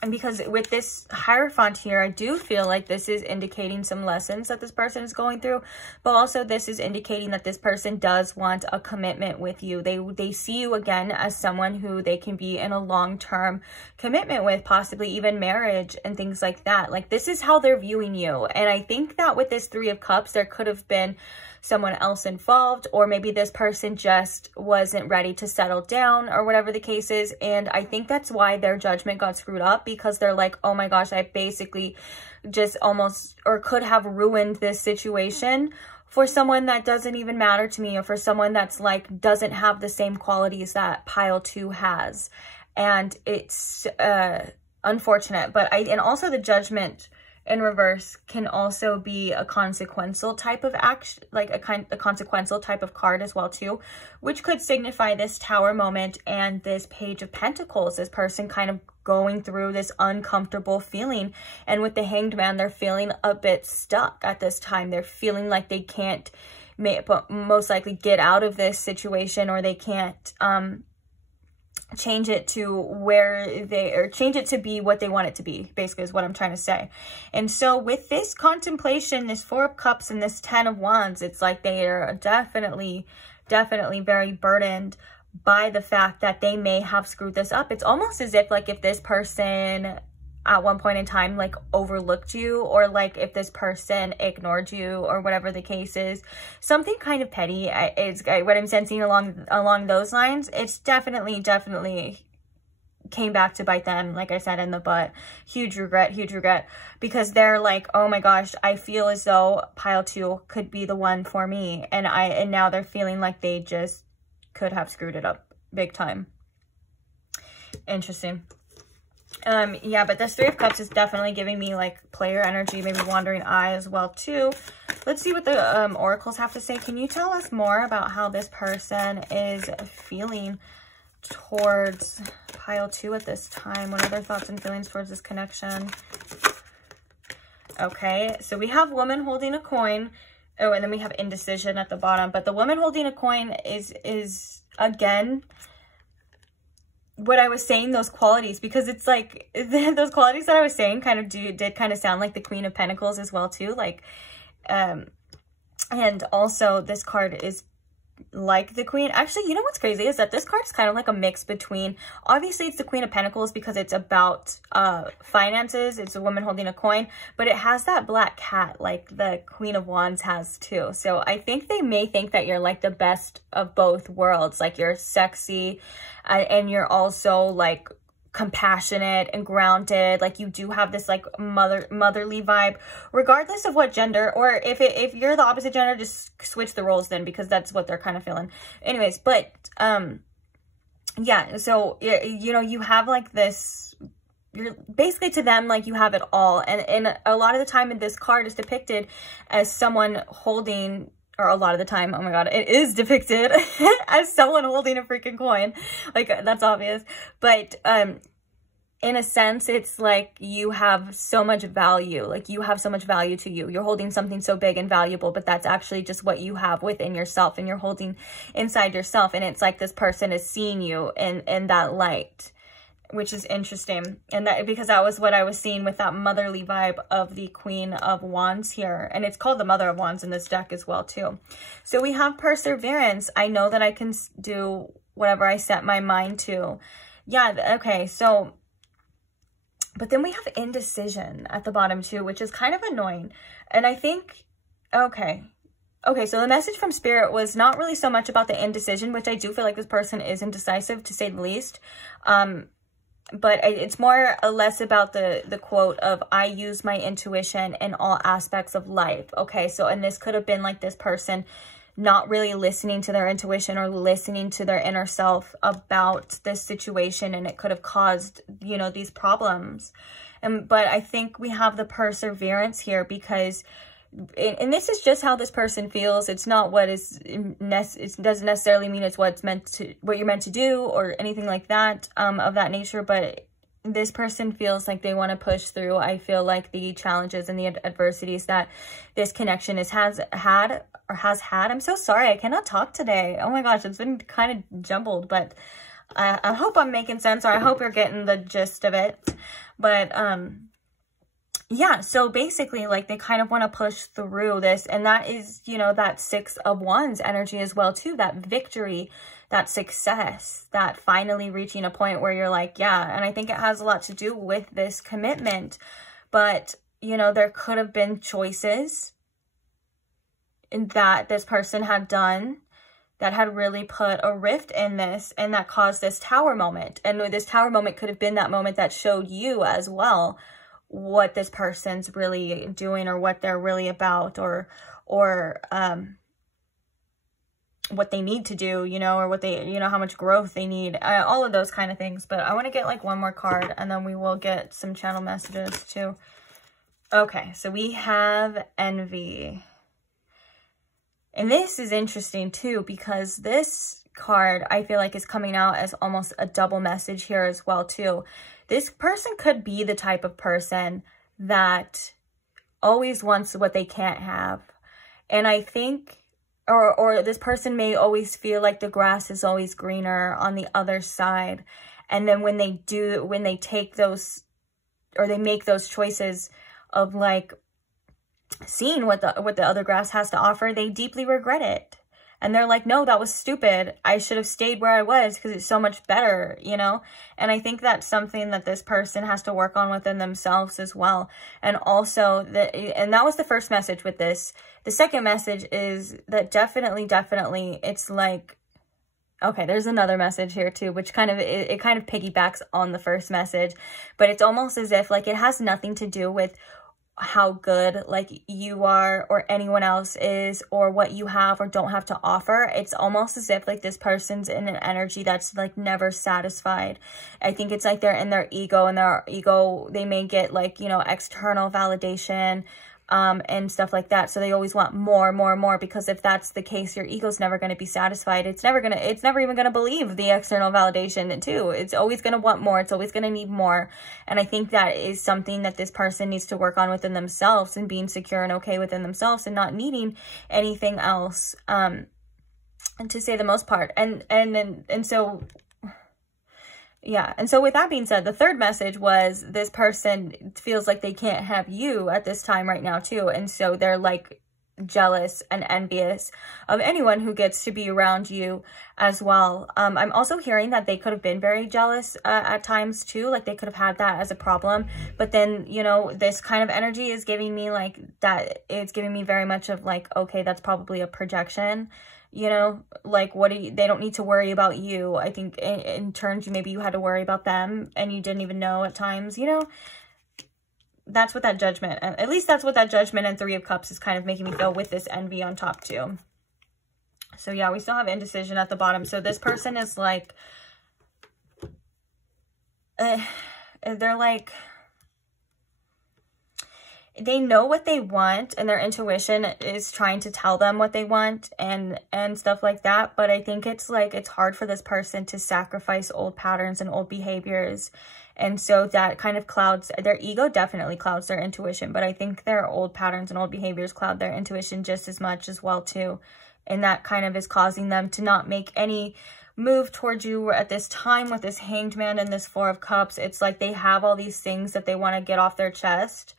and because with this Hierophant here, I do feel like this is indicating some lessons that this person is going through, but also this is indicating that this person does want a commitment with you. They see you again as someone who they can be in a long-term commitment with, possibly even marriage and things like that. Like, this is how they're viewing you. And I think that with this 3 of Cups, there could have been someone else involved, or maybe this person just wasn't ready to settle down or whatever the case is. And I think that's why their judgment got screwed up, because they're like, oh my gosh, I basically just almost, or could have ruined this situation for someone that doesn't even matter to me, or for someone that's like, doesn't have the same qualities that pile 2 has. And it's unfortunate, but and also the Judgment in reverse can also be a consequential type of action, like a consequential type of card as well too, which could signify this Tower moment and this Page of Pentacles, this person kind of going through this uncomfortable feeling. And with the Hanged Man, they're feeling a bit stuck at this time. They're feeling like they can't most likely get out of this situation, or they can't change it to where they, or change it to be what they want it to be, basically is what I'm trying to say. And so with this contemplation, this 4 of Cups and this 10 of Wands, it's like they are definitely very burdened by the fact that they may have screwed this up. It's almost as if like if this person at one point in time like overlooked you, or like if this person ignored you, or whatever the case is, something kind of petty is what I'm sensing along those lines. It's definitely came back to bite them, like I said, in the butt. Huge regret, because they're like, oh my gosh, I feel as though pile 2 could be the one for me, and now they're feeling like they just could have screwed it up big time. Interesting. Yeah, but this 3 of Cups is definitely giving me like player energy, maybe wandering eye as well too. Let's see what the oracles have to say. Can you tell us more about how this person is feeling towards pile 2 at this time? What are their thoughts and feelings towards this connection? Okay, so we have woman holding a coin. Oh, and then we have indecision at the bottom. But the woman holding a coin is again, what I was saying, those qualities, because it's like those qualities that I was saying kind of did kind of sound like the Queen of Pentacles as well too, like and also this card is like the Queen. Actually, you know what's crazy is that this card is kind of like a mix between, obviously it's the Queen of Pentacles because it's about finances, it's a woman holding a coin, but it has that black cat like the Queen of Wands has too. So I think they may think that you're like the best of both worlds, like you're sexy and you're also like compassionate and grounded, like you do have this like motherly vibe, regardless of what gender, or if you're the opposite gender, just switch the roles then, because that's what they're kind of feeling anyways. But yeah, so you know, you have like this, you're basically, to them, like you have it all, and a lot of the time in this card is depicted as someone holding, or a lot of the time, oh my god, it is depicted as someone holding a freaking coin. Like, that's obvious. But in a sense, it's like you have so much value. Like, you have so much value to you. You're holding something so big and valuable, but that's actually just what you have within yourself, and you're holding inside yourself. And it's like this person is seeing you in that light, which is interesting. And that, because that was what I was seeing with that motherly vibe of the Queen of Wands here. And it's called the Mother of Wands in this deck as well too. So we have perseverance. I know that I can do whatever I set my mind to. Yeah, okay, so, but then we have indecision at the bottom too, which is kind of annoying. And I think, okay, so the message from Spirit was not really so much about the indecision, which I do feel like this person is indecisive, to say the least. But it's more or less about the quote of, I use my intuition in all aspects of life. Okay, so, and this could have been like this person not really listening to their intuition or listening to their inner self about this situation, and it could have caused, you know, these problems. But I think we have the perseverance here, because, and this is just how this person feels. It's not what is, it doesn't necessarily mean it's what you're meant to do or anything like that, of that nature. But this person feels like they want to push through. I feel like the challenges and the adversities that this connection has had. I'm so sorry, I cannot talk today. Oh my gosh, it's been kind of jumbled, but I hope I'm making sense, or I hope you're getting the gist of it. But yeah, so basically, like, they kind of want to push through this, and that is, you know, that Six of Wands energy as well too, that victory, that success, that finally reaching a point where you're like, yeah. And I think it has a lot to do with this commitment. But, you know, there could have been choices that this person had done that had really put a rift in this, and that caused this tower moment. And this tower moment could have been that moment that showed you as well what this person's really doing, or what they're really about, or what they need to do, you know, or what they, you know, how much growth they need, all of those kind of things. But I want to get like one more card, and then we will get some channel messages too. Okay, so we have envy. And this is interesting too, because this card, I feel like, is coming out as almost a double message here as well too. This person could be the type of person that always wants what they can't have. And I think, or this person may always feel like the grass is always greener on the other side. And then when they take those, or they make those choices of like seeing what the other grass has to offer, they deeply regret it. And they're like, no, that was stupid. I should have stayed where I was because it's so much better, you know? And I think that's something that this person has to work on within themselves as well. And also, and that was the first message with this. The second message is that definitely, it's like, okay, there's another message here too, which kind of, it kind of piggybacks on the first message. But it's almost as if like it has nothing to do with how good like you are or anyone else is, or what you have or don't have to offer. It's almost as if like this person's in an energy that's like never satisfied. I think it's like they're in their ego, and their ego, they may get like, you know, external validation, and stuff like that. So they always want more, more, more, because if that's the case, your ego's never going to be satisfied. It's never even going to believe the external validation too. It's always going to want more. It's always going to need more. And I think that is something that this person needs to work on within themselves, and being secure and okay within themselves and not needing anything else, and to say the most part. And so, yeah. And so with that being said, the third message was this person feels like they can't have you at this time right now too. And so they're like jealous and envious of anyone who gets to be around you as well. I'm also hearing that they could have been very jealous at times too. Like they could have had that as a problem. But then, you know, this kind of energy is giving me like that. It's giving me very much of like, okay, that's probably a projection. You know, like they don't need to worry about you. I think in turns, maybe you had to worry about them and you didn't even know at times, you know. That's what that judgment, at least that's what that judgment and Three of Cups is kind of making me feel with this envy on top too. So yeah, we still have indecision at the bottom. So this person is like, they're like, they know what they want and their intuition is trying to tell them what they want and stuff like that. But I think it's like, it's hard for this person to sacrifice old patterns and old behaviors. And so that kind of clouds, their ego definitely clouds their intuition, but I think their old patterns and old behaviors cloud their intuition just as much as well too. And that kind of is causing them to not make any move towards you at this time with this Hanged Man and this Four of Cups. It's like they have all these things that they want to get off their chest.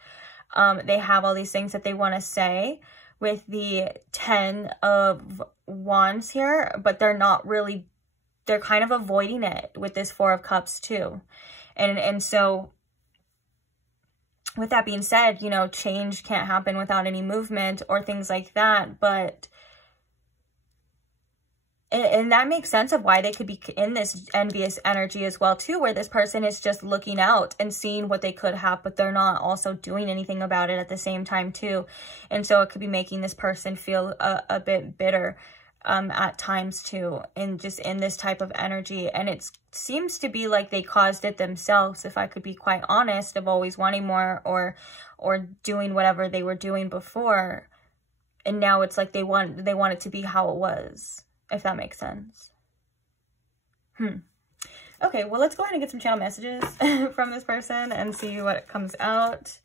They have all these things that they want to say with the 10 of Wands here, but they're not really, they're kind of avoiding it with this Four of Cups too. And so with that being said, you know, change can't happen without any movement or things like that. But, and that makes sense of why they could be in this envious energy as well too, where this person is just looking out and seeing what they could have, but they're not also doing anything about it at the same time too. And so it could be making this person feel a bit bitter at times too, and just in this type of energy. And it seems to be like they caused it themselves, if I could be quite honest, of always wanting more or doing whatever they were doing before. And now it's like they want it to be how it was, if that makes sense. Okay, well, let's go ahead and get some channel messages from this person and see what comes out.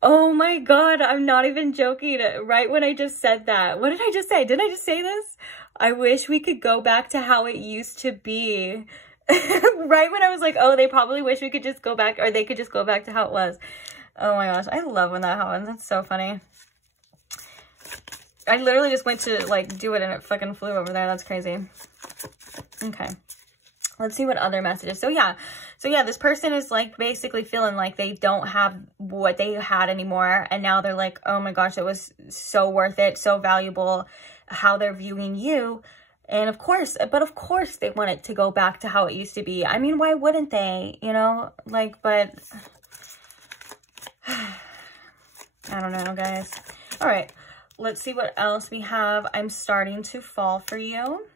Oh my God, I'm not even joking. Right when I just said that, what did I just say? Didn't I just say this? I wish we could go back to how it used to be. Right when I was like, oh, they probably wish we could just go back, or they could just go back to how it was. Oh my gosh, I love when that happens. That's so funny. I literally just went to like do it and it fucking flew over there. That's crazy. Okay. Let's see what other messages. So yeah, this person is like basically feeling like they don't have what they had anymore. And now they're like, oh my gosh, it was so worth it, so valuable, how they're viewing you. And of course they want it to go back to how it used to be. I mean, why wouldn't they, you know, like, but I don't know, guys. All right, let's see what else we have. I'm starting to fall for you.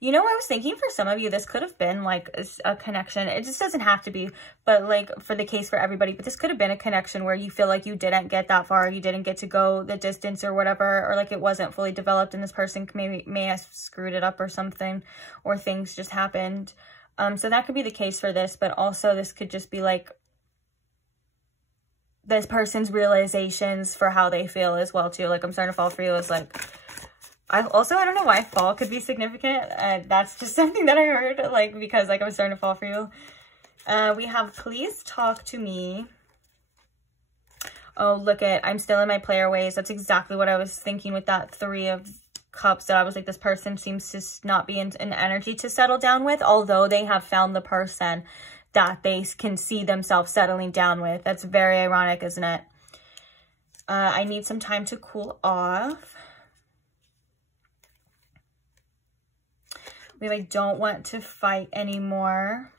You know, I was thinking for some of you, this could have been like a connection. It just doesn't have to be, but like for the case for everybody, but this could have been a connection where you feel like you didn't get that far. You didn't get to go the distance or whatever, or like it wasn't fully developed and this person may have screwed it up or something, or things just happened. So that could be the case for this, but also this could just be like this person's realizations for how they feel as well too. Like I'm starting to fall for you as like, I don't know why fall could be significant. That's just something that I heard, like, because like I was starting to fall for you. We have please talk to me. Oh, look at, I'm still in my player ways. That's exactly what I was thinking with that Three of Cups, that I was like, this person seems to not be in an energy to settle down with, although they have found the person that they can see themselves settling down with. That's very ironic, isn't it? I need some time to cool off. We have, I don't want to fight anymore.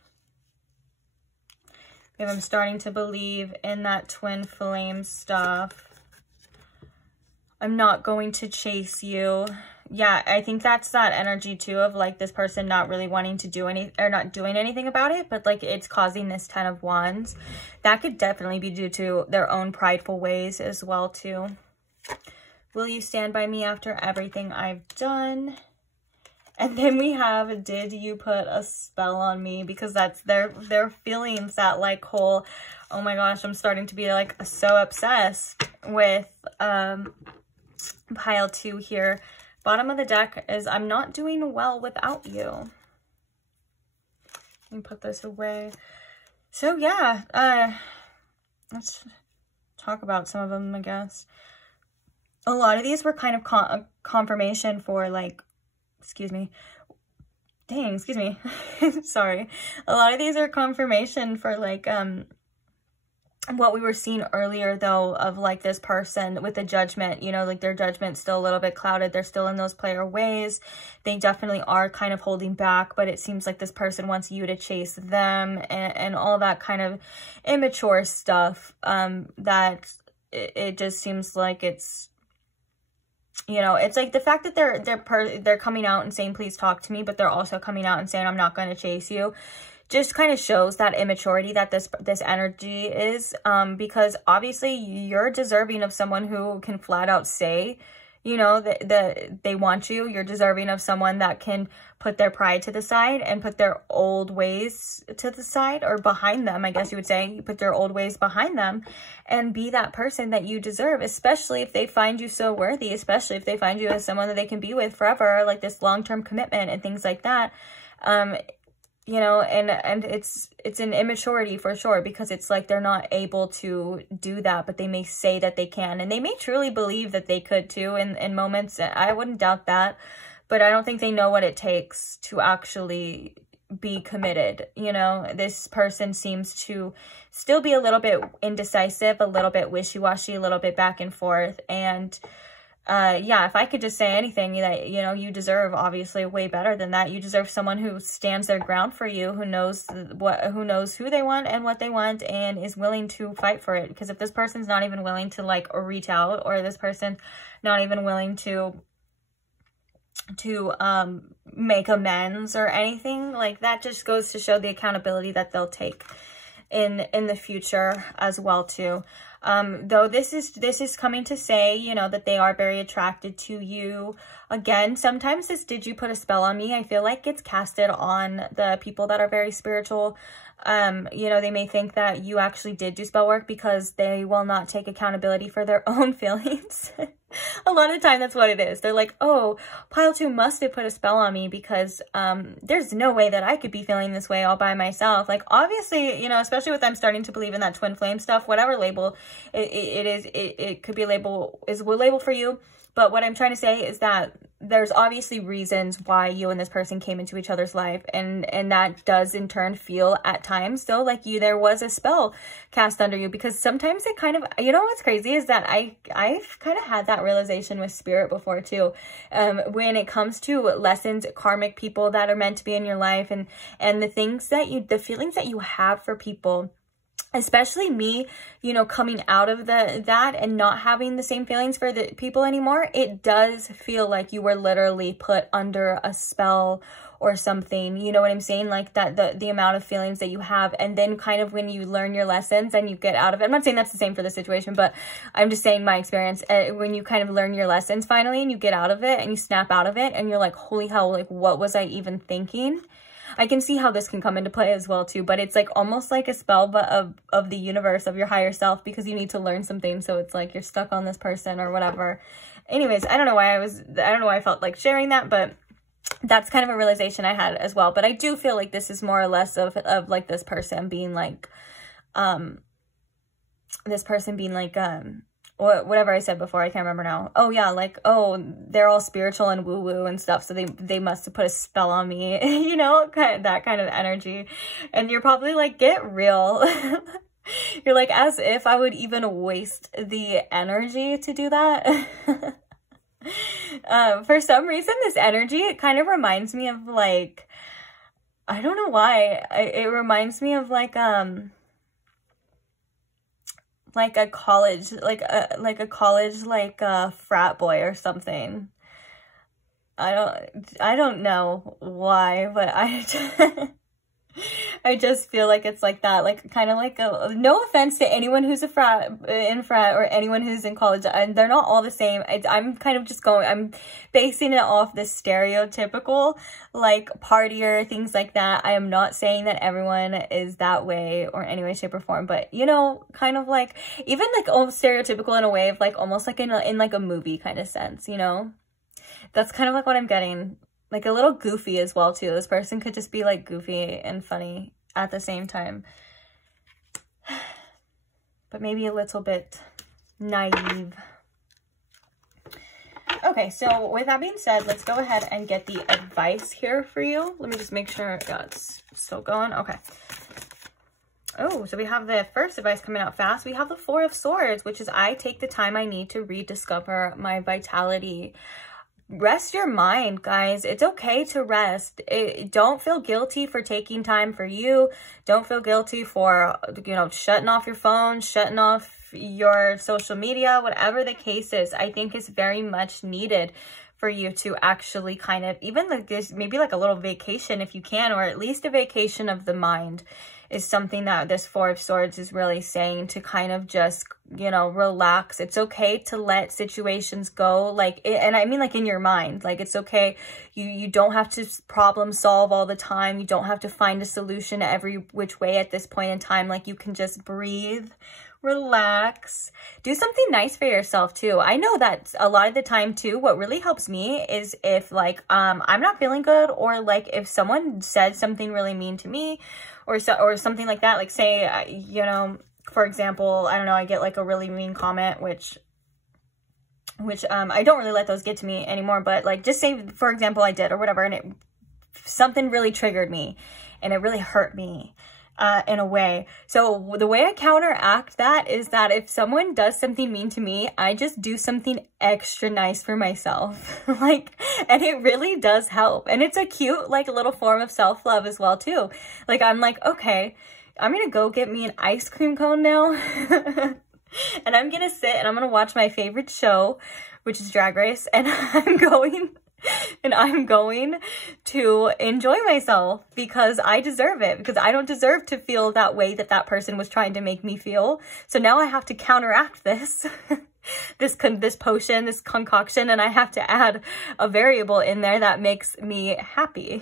We have, I'm starting to believe in that twin flame stuff. I'm not going to chase you. yeah, I think that's that energy too of like this person not really wanting to do any, or not doing anything about it, but like it's causing this 10 of Wands. That could definitely be due to their own prideful ways as well too. Will you stand by me after everything I've done? And then we have, did you put a spell on me? Because that's their feelings, that like whole, oh my gosh, I'm starting to be like so obsessed with pile 2 here. Bottom of the deck is, I'm not doing well without you. Let me put this away. So yeah, let's talk about some of them, I guess. A lot of these were kind of confirmation for like, excuse me. Dang, excuse me. Sorry. A lot of these are confirmation for like, what we were seeing earlier though, of like this person with the judgment, you know, like their judgment's still a little bit clouded. They're still in those player ways. They definitely are kind of holding back, but it seems like this person wants you to chase them, and all that kind of immature stuff, that it just seems like it's, you know, it's like the fact that they're coming out and saying, please talk to me, but they're also coming out and saying, I'm not going to chase you, just kind of shows that immaturity that this energy is, because obviously you're deserving of someone who can flat out say, you know, that they want you. You're deserving of someone that can put their pride to the side and put their old ways to the side, or behind them, I guess you would say. You put their old ways behind them and be that person that you deserve, especially if they find you so worthy, especially if they find you as someone that they can be with forever, like this long-term commitment and things like that. You know, and it's an immaturity for sure, because it's like they're not able to do that, but they may say that they can, and they may truly believe that they could too in moments. I wouldn't doubt that, but I don't think they know what it takes to actually be committed. You know, this person seems to still be a little bit indecisive, a little bit wishy-washy, a little bit back and forth, and yeah, if I could just say anything, that, you know, you deserve obviously way better than that. You deserve someone who stands their ground for you, who knows who they want and what they want, and is willing to fight for it. Because if this person's not even willing to like reach out, or this person not even willing to make amends or anything, like that just goes to show the accountability that they'll take in the future as well too. Though this is coming to say, you know, that they are very attracted to you. Again, sometimes this "did you put a spell on me?" I feel like it's casted on the people that are very spiritual. You know, they may think that you actually did do spell work because they will not take accountability for their own feelings. A lot of the time, that's what it is. They're like, oh, pile 2 must have put a spell on me because there's no way that I could be feeling this way all by myself. Like, obviously, you know, especially with them starting to believe in that twin flame stuff, whatever label it could be, is a label for you. But what I'm trying to say is that there's obviously reasons why you and this person came into each other's life, and that does in turn feel at times though like there was a spell cast under you, because sometimes it kind of, you know, what's crazy is that I've kind of had that realization with spirit before too, when it comes to lessons, karmic people that are meant to be in your life, and the feelings that you have for people. Especially me, you know, coming out of that and not having the same feelings for the people anymore, it does feel like you were literally put under a spell or something. You know what I'm saying? Like that, the amount of feelings that you have, and then kind of when you learn your lessons and you get out of it. I'm not saying that's the same for the situation, but I'm just saying my experience. When you kind of learn your lessons finally and you get out of it and you snap out of it and you're like, holy hell, like what was I even thinking? I can see how this can come into play as well too, but it's like almost like a spell, but of the universe, of your higher self, because you need to learn something. So it's like you're stuck on this person or whatever. Anyways, I don't know why I felt like sharing that, but that's kind of a realization I had as well. But I do feel like this is more or less of like this person being like, whatever I said before, I can't remember now. Oh yeah, like, oh, they're all spiritual and woo-woo and stuff, so they must have put a spell on me, you know, that kind of energy. And you're probably like, get real. You're like, as if I would even waste the energy to do that. For some reason, this energy, it kind of reminds me of like, I don't know why, it reminds me of like a college, like a frat boy or something. I don't know why, but I just feel like it's like that, like kind of like a, no offense to anyone who's in frat or anyone who's in college, and they're not all the same. I'm kind of just I'm basing it off this stereotypical like partier, things like that. I am not saying that everyone is that way or any way, shape or form, but you know, kind of like even like almost stereotypical in a way of like almost like in like a movie kind of sense, you know. That's kind of like what I'm getting. Like a little goofy as well too. This person could just be like goofy and funny at the same time. But maybe a little bit naive. Okay, so with that being said, let's go ahead and get the advice here for you. Let me just make sure it's still going. Okay. Oh, so we have the first advice coming out fast. We have the Four of Swords, which is I take the time I need to rediscover my vitality. Rest your mind, guys. It's okay to rest. Don't feel guilty for taking time for you. Don't feel guilty for, you know, shutting off your phone, shutting off your social media, whatever the case is. I think it's very much needed for you to actually kind of, even like this, maybe like a little vacation if you can, or at least a vacation of the mind is something that this Four of Swords is really saying, to kind of just, you know, relax. It's okay to let situations go, like, and I mean like in your mind, like it's okay. You don't have to problem solve all the time. You don't have to find a solution every which way at this point in time. Like you can just breathe, relax, do something nice for yourself too. I know that a lot of the time too, what really helps me is if like I'm not feeling good, or like if someone said something really mean to me, or something like that, like say, you know, for example, I don't know, I get like a really mean comment, which I don't really let those get to me anymore, but like just say, for example, I did or whatever, and something really triggered me and it really hurt me in a way. So the way I counteract that is that if someone does something mean to me, I just do something extra nice for myself. Like, and it really does help. And it's a cute, like, little form of self-love as well, too. Like, I'm like, okay, I'm gonna go get me an ice cream cone now. And I'm gonna sit and I'm gonna watch my favorite show, which is Drag Race. And I'm going to enjoy myself because I deserve it, because I don't deserve to feel that way that that person was trying to make me feel. So now I have to counteract this, this potion, this concoction, and I have to add a variable in there that makes me happy.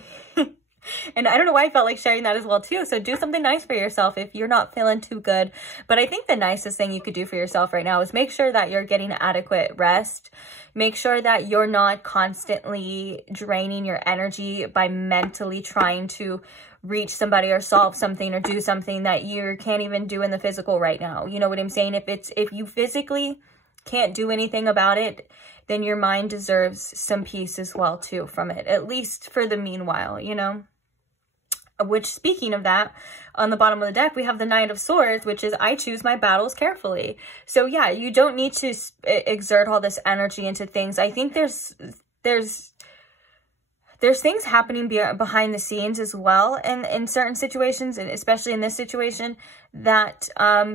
And I don't know why I felt like sharing that as well too. So do something nice for yourself if you're not feeling too good. But I think the nicest thing you could do for yourself right now is make sure that you're getting adequate rest. Make sure that you're not constantly draining your energy by mentally trying to reach somebody or solve something or do something that you can't even do in the physical right now. You know what I'm saying? If you physically can't do anything about it, then your mind deserves some peace as well too from it, at least for the meanwhile, you know? Which, speaking of that, on the bottom of the deck, we have the Knight of Swords, which is I choose my battles carefully. So yeah, you don't need to exert all this energy into things. I think there's things happening behind the scenes as well, and in certain situations, and especially in this situation, that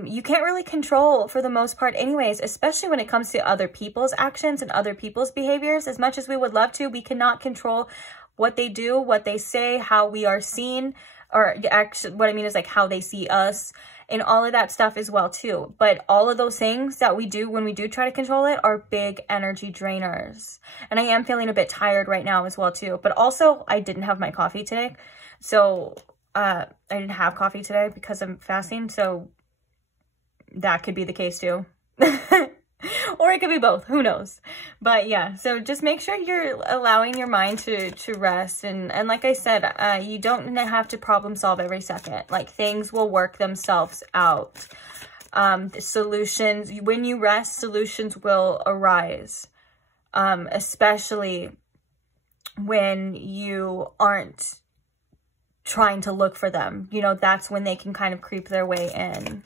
you can't really control for the most part anyways, especially when it comes to other people's actions and other people's behaviors. As much as we would love to, we cannot control what they do, what they say, how we are seen, or actually what I mean is like how they see us, and all of that stuff as well too. But all of those things that we do when we do try to control it are big energy drainers. And I am feeling a bit tired right now as well too. But also I didn't have my coffee today. So I didn't have coffee today because I'm fasting. So that could be the case too. Or it could be both, who knows? But yeah, so just make sure you're allowing your mind to rest. And like I said, you don't have to problem solve every second. Like, things will work themselves out. Solutions, when you rest, solutions will arise. Especially when you aren't trying to look for them. You know, that's when they can kind of creep their way in.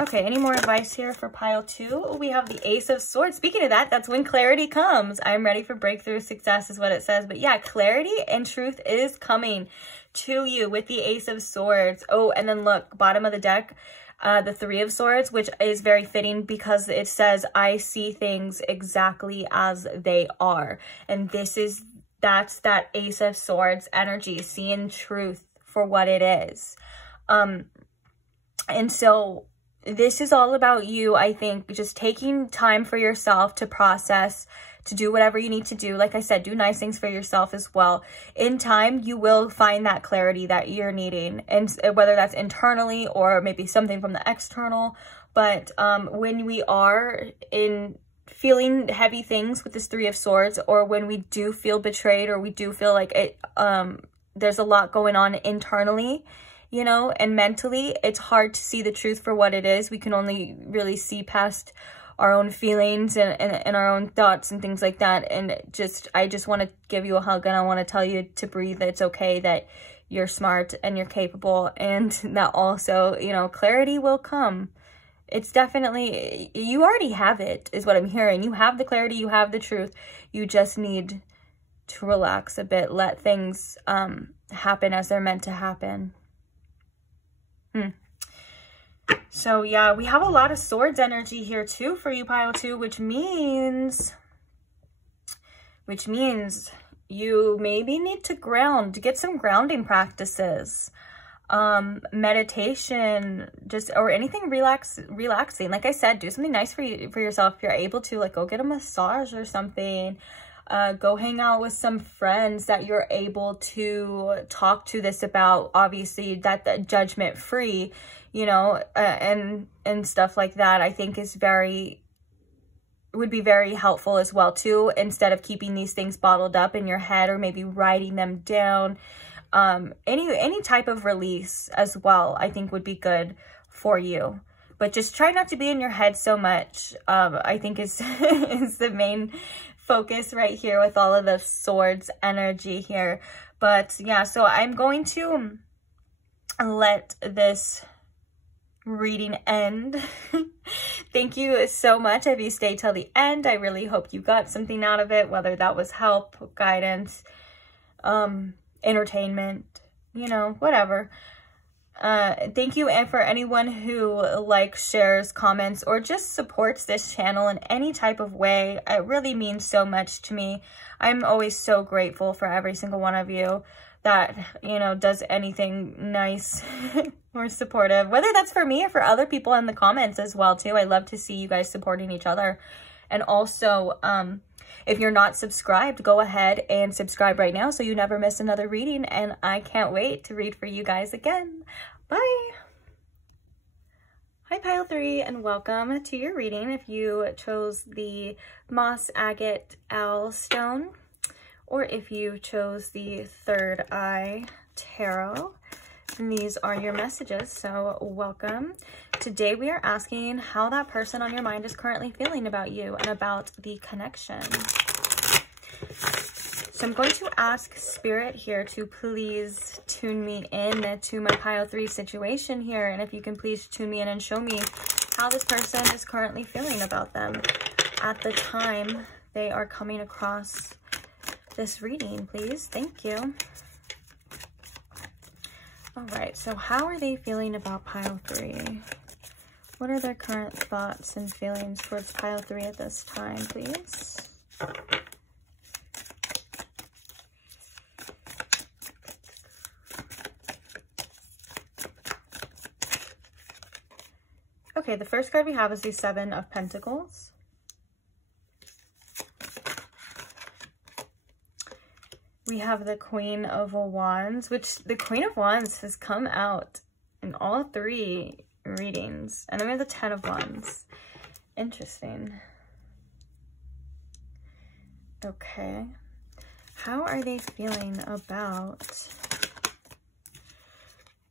Okay, any more advice here for pile 2? We have the Ace of Swords. Speaking of that, that's when clarity comes. I'm ready for breakthrough success is what it says. But yeah, clarity and truth is coming to you with the Ace of Swords. Oh, and then look, bottom of the deck, the Three of Swords, which is very fitting because it says, I see things exactly as they are. And that's that Ace of Swords energy, seeing truth for what it is. And so this is all about you, I think, just taking time for yourself to process, to do whatever you need to do. Like I said, do nice things for yourself as well. In time, you will find that clarity that you're needing, and whether that's internally or maybe something from the external. But when we are feeling heavy things with this Three of Swords, or when we do feel betrayed, or we do feel like there's a lot going on internally, you know, and mentally, it's hard to see the truth for what it is. We can only really see past our own feelings and our own thoughts and things like that. And I just want to give you a hug, and I want to tell you to breathe. It's okay, that you're smart and you're capable, and that also, you know, clarity will come. It's definitely, you already have it, is what I'm hearing. You have the clarity, you have the truth. You just need to relax a bit, let things happen as they're meant to happen. So yeah, we have a lot of swords energy here too for you, pile 2, which means you maybe need to get some grounding practices, meditation, or anything relaxing. Like I said, do something nice for yourself if you're able to, like go get a massage or something. Go hang out with some friends that you're able to talk to this about, obviously that judgment free, you know, and stuff like that. I think would be very helpful as well too, instead of keeping these things bottled up in your head, or maybe writing them down. Any type of release as well, I think would be good for you. But just try not to be in your head so much, I think is the main focus right here with all of the swords energy here. But yeah, so I'm going to let this reading end. Thank you so much if you stayed till the end. I really hope you got something out of it, whether that was help, guidance, entertainment, you know, whatever. Thank you, and for anyone who likes, shares, comments, or just supports this channel in any type of way. It really means so much to me. I'm always so grateful for every single one of you that, you know, does anything nice or supportive, whether that's for me or for other people in the comments as well too. I love to see you guys supporting each other. And also, if you're not subscribed, go ahead and subscribe right now so you never miss another reading. And I can't wait to read for you guys again. Bye. Hi, pile 3, and welcome to your reading. If you chose the Moss Agate Owl Stone, or if you chose the Third Eye Tarot, and these are your messages, so welcome. Today we are asking how that person on your mind is currently feeling about you and about the connection. So I'm going to ask Spirit here to please tune me in to my pile 3 situation here, and if you can please tune me in and show me how this person is currently feeling about them at the time they are coming across this reading, please. Thank you. All right, so how are they feeling about pile 3? What are their current thoughts and feelings towards pile 3 at this time, please? Okay, the first card we have is the Seven of Pentacles. We have the Queen of Wands, which the Queen of Wands has come out in all 3 readings. And then we have the Ten of Wands. Interesting. Okay. How are they feeling about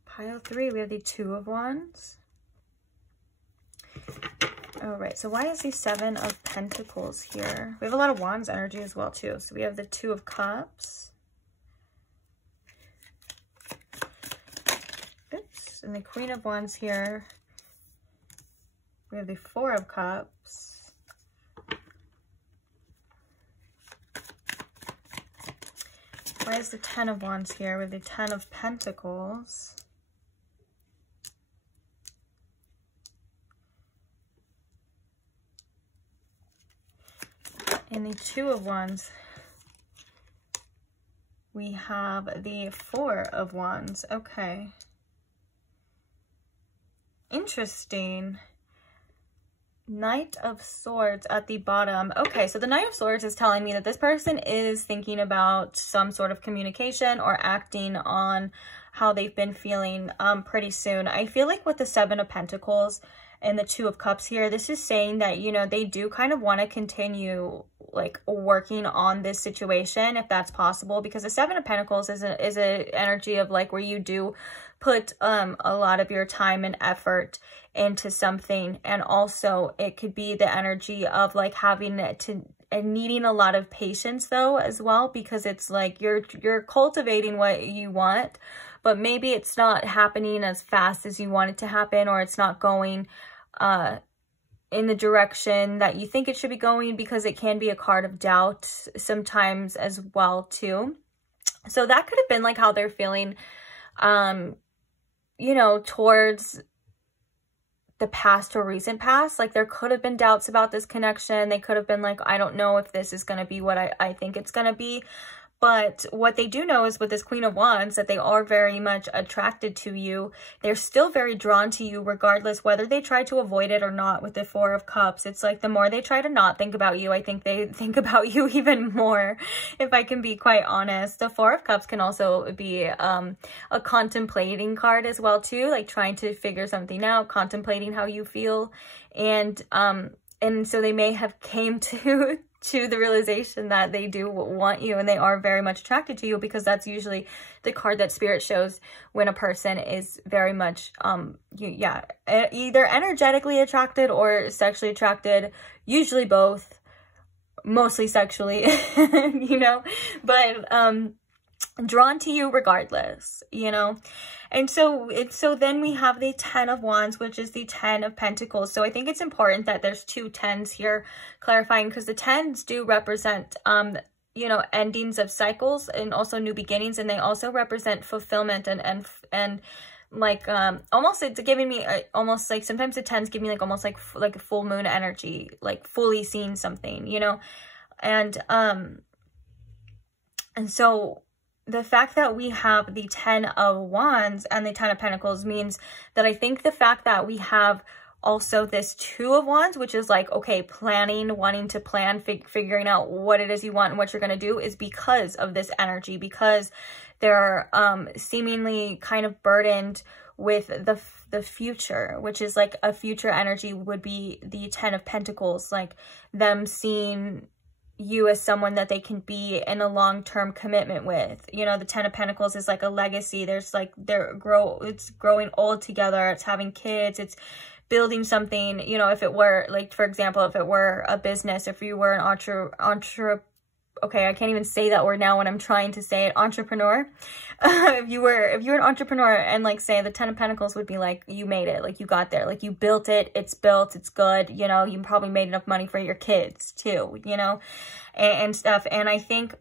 pile 3? We have the Two of Wands. All right, so why is the Seven of Pentacles here? We have a lot of Wands energy as well, too. So we have the Two of Cups. Oops, and the Queen of Wands here. We have the Four of Cups. Why is the Ten of Wands here? We have the Ten of Pentacles. In the Two of Wands, we have the Four of Wands. Okay. Interesting. Knight of Swords at the bottom. Okay, so the Knight of Swords is telling me that this person is thinking about some sort of communication or acting on how they've been feeling pretty soon. I feel like with the Seven of Pentacles and the Two of Cups here, this is saying that, you know, they do kind of want to continue like working on this situation if that's possible, because the Seven of Pentacles is a energy of like where you do put a lot of your time and effort into something, and also it could be the energy of like having to and needing a lot of patience though as well, because it's like you're cultivating what you want, but maybe it's not happening as fast as you want it to happen, or it's not going in the direction that you think it should be going, because it can be a card of doubt sometimes as well too. So that could have been like how they're feeling you know, towards the past or recent past. Like there could have been doubts about this connection. They could have been like, I don't know if this is going to be what I think it's going to be. But what they do know is with this Queen of Wands that they are very much attracted to you. They're still very drawn to you regardless whether they try to avoid it or not. With the Four of Cups, it's like the more they try to not think about you, I think they think about you even more, if I can be quite honest. The Four of Cups can also be a contemplating card as well too, like trying to figure something out, contemplating how you feel. And so they may have came to the realization that they do want you and they are very much attracted to you, because that's usually the card that Spirit shows when a person is very much either energetically attracted or sexually attracted, usually both, mostly sexually, you know, but drawn to you regardless, you know. And so then we have the Ten of Wands, which is the Ten of Pentacles. So I think it's important that there's two tens here clarifying, because the tens do represent you know, endings of cycles and also new beginnings, and they also represent fulfillment and like almost it's giving me almost like sometimes the tens give me like almost like a full moon energy, like fully seeing something, you know. And so the fact that we have the Ten of Wands and the Ten of Pentacles means that I think the fact that we have also this Two of Wands, which is like, okay, planning, wanting to plan, figuring out what it is you want and what you're going to do, is because of this energy, because they're seemingly kind of burdened with the future, which is like a future energy would be the Ten of Pentacles, like them seeing you as someone that they can be in a long-term commitment with. You know, the Ten of Pentacles is like a legacy. There's like, it's growing old together. It's having kids. It's building something, you know. If it were like, for example, if it were a business, if you were an okay, I can't even say that word now when I'm trying to say it, entrepreneur. if you're an entrepreneur, and like say the Ten of Pentacles would be like, you made it, like you got there, like you built it, it's built, it's good, you know, you probably made enough money for your kids too, you know, and stuff. And I think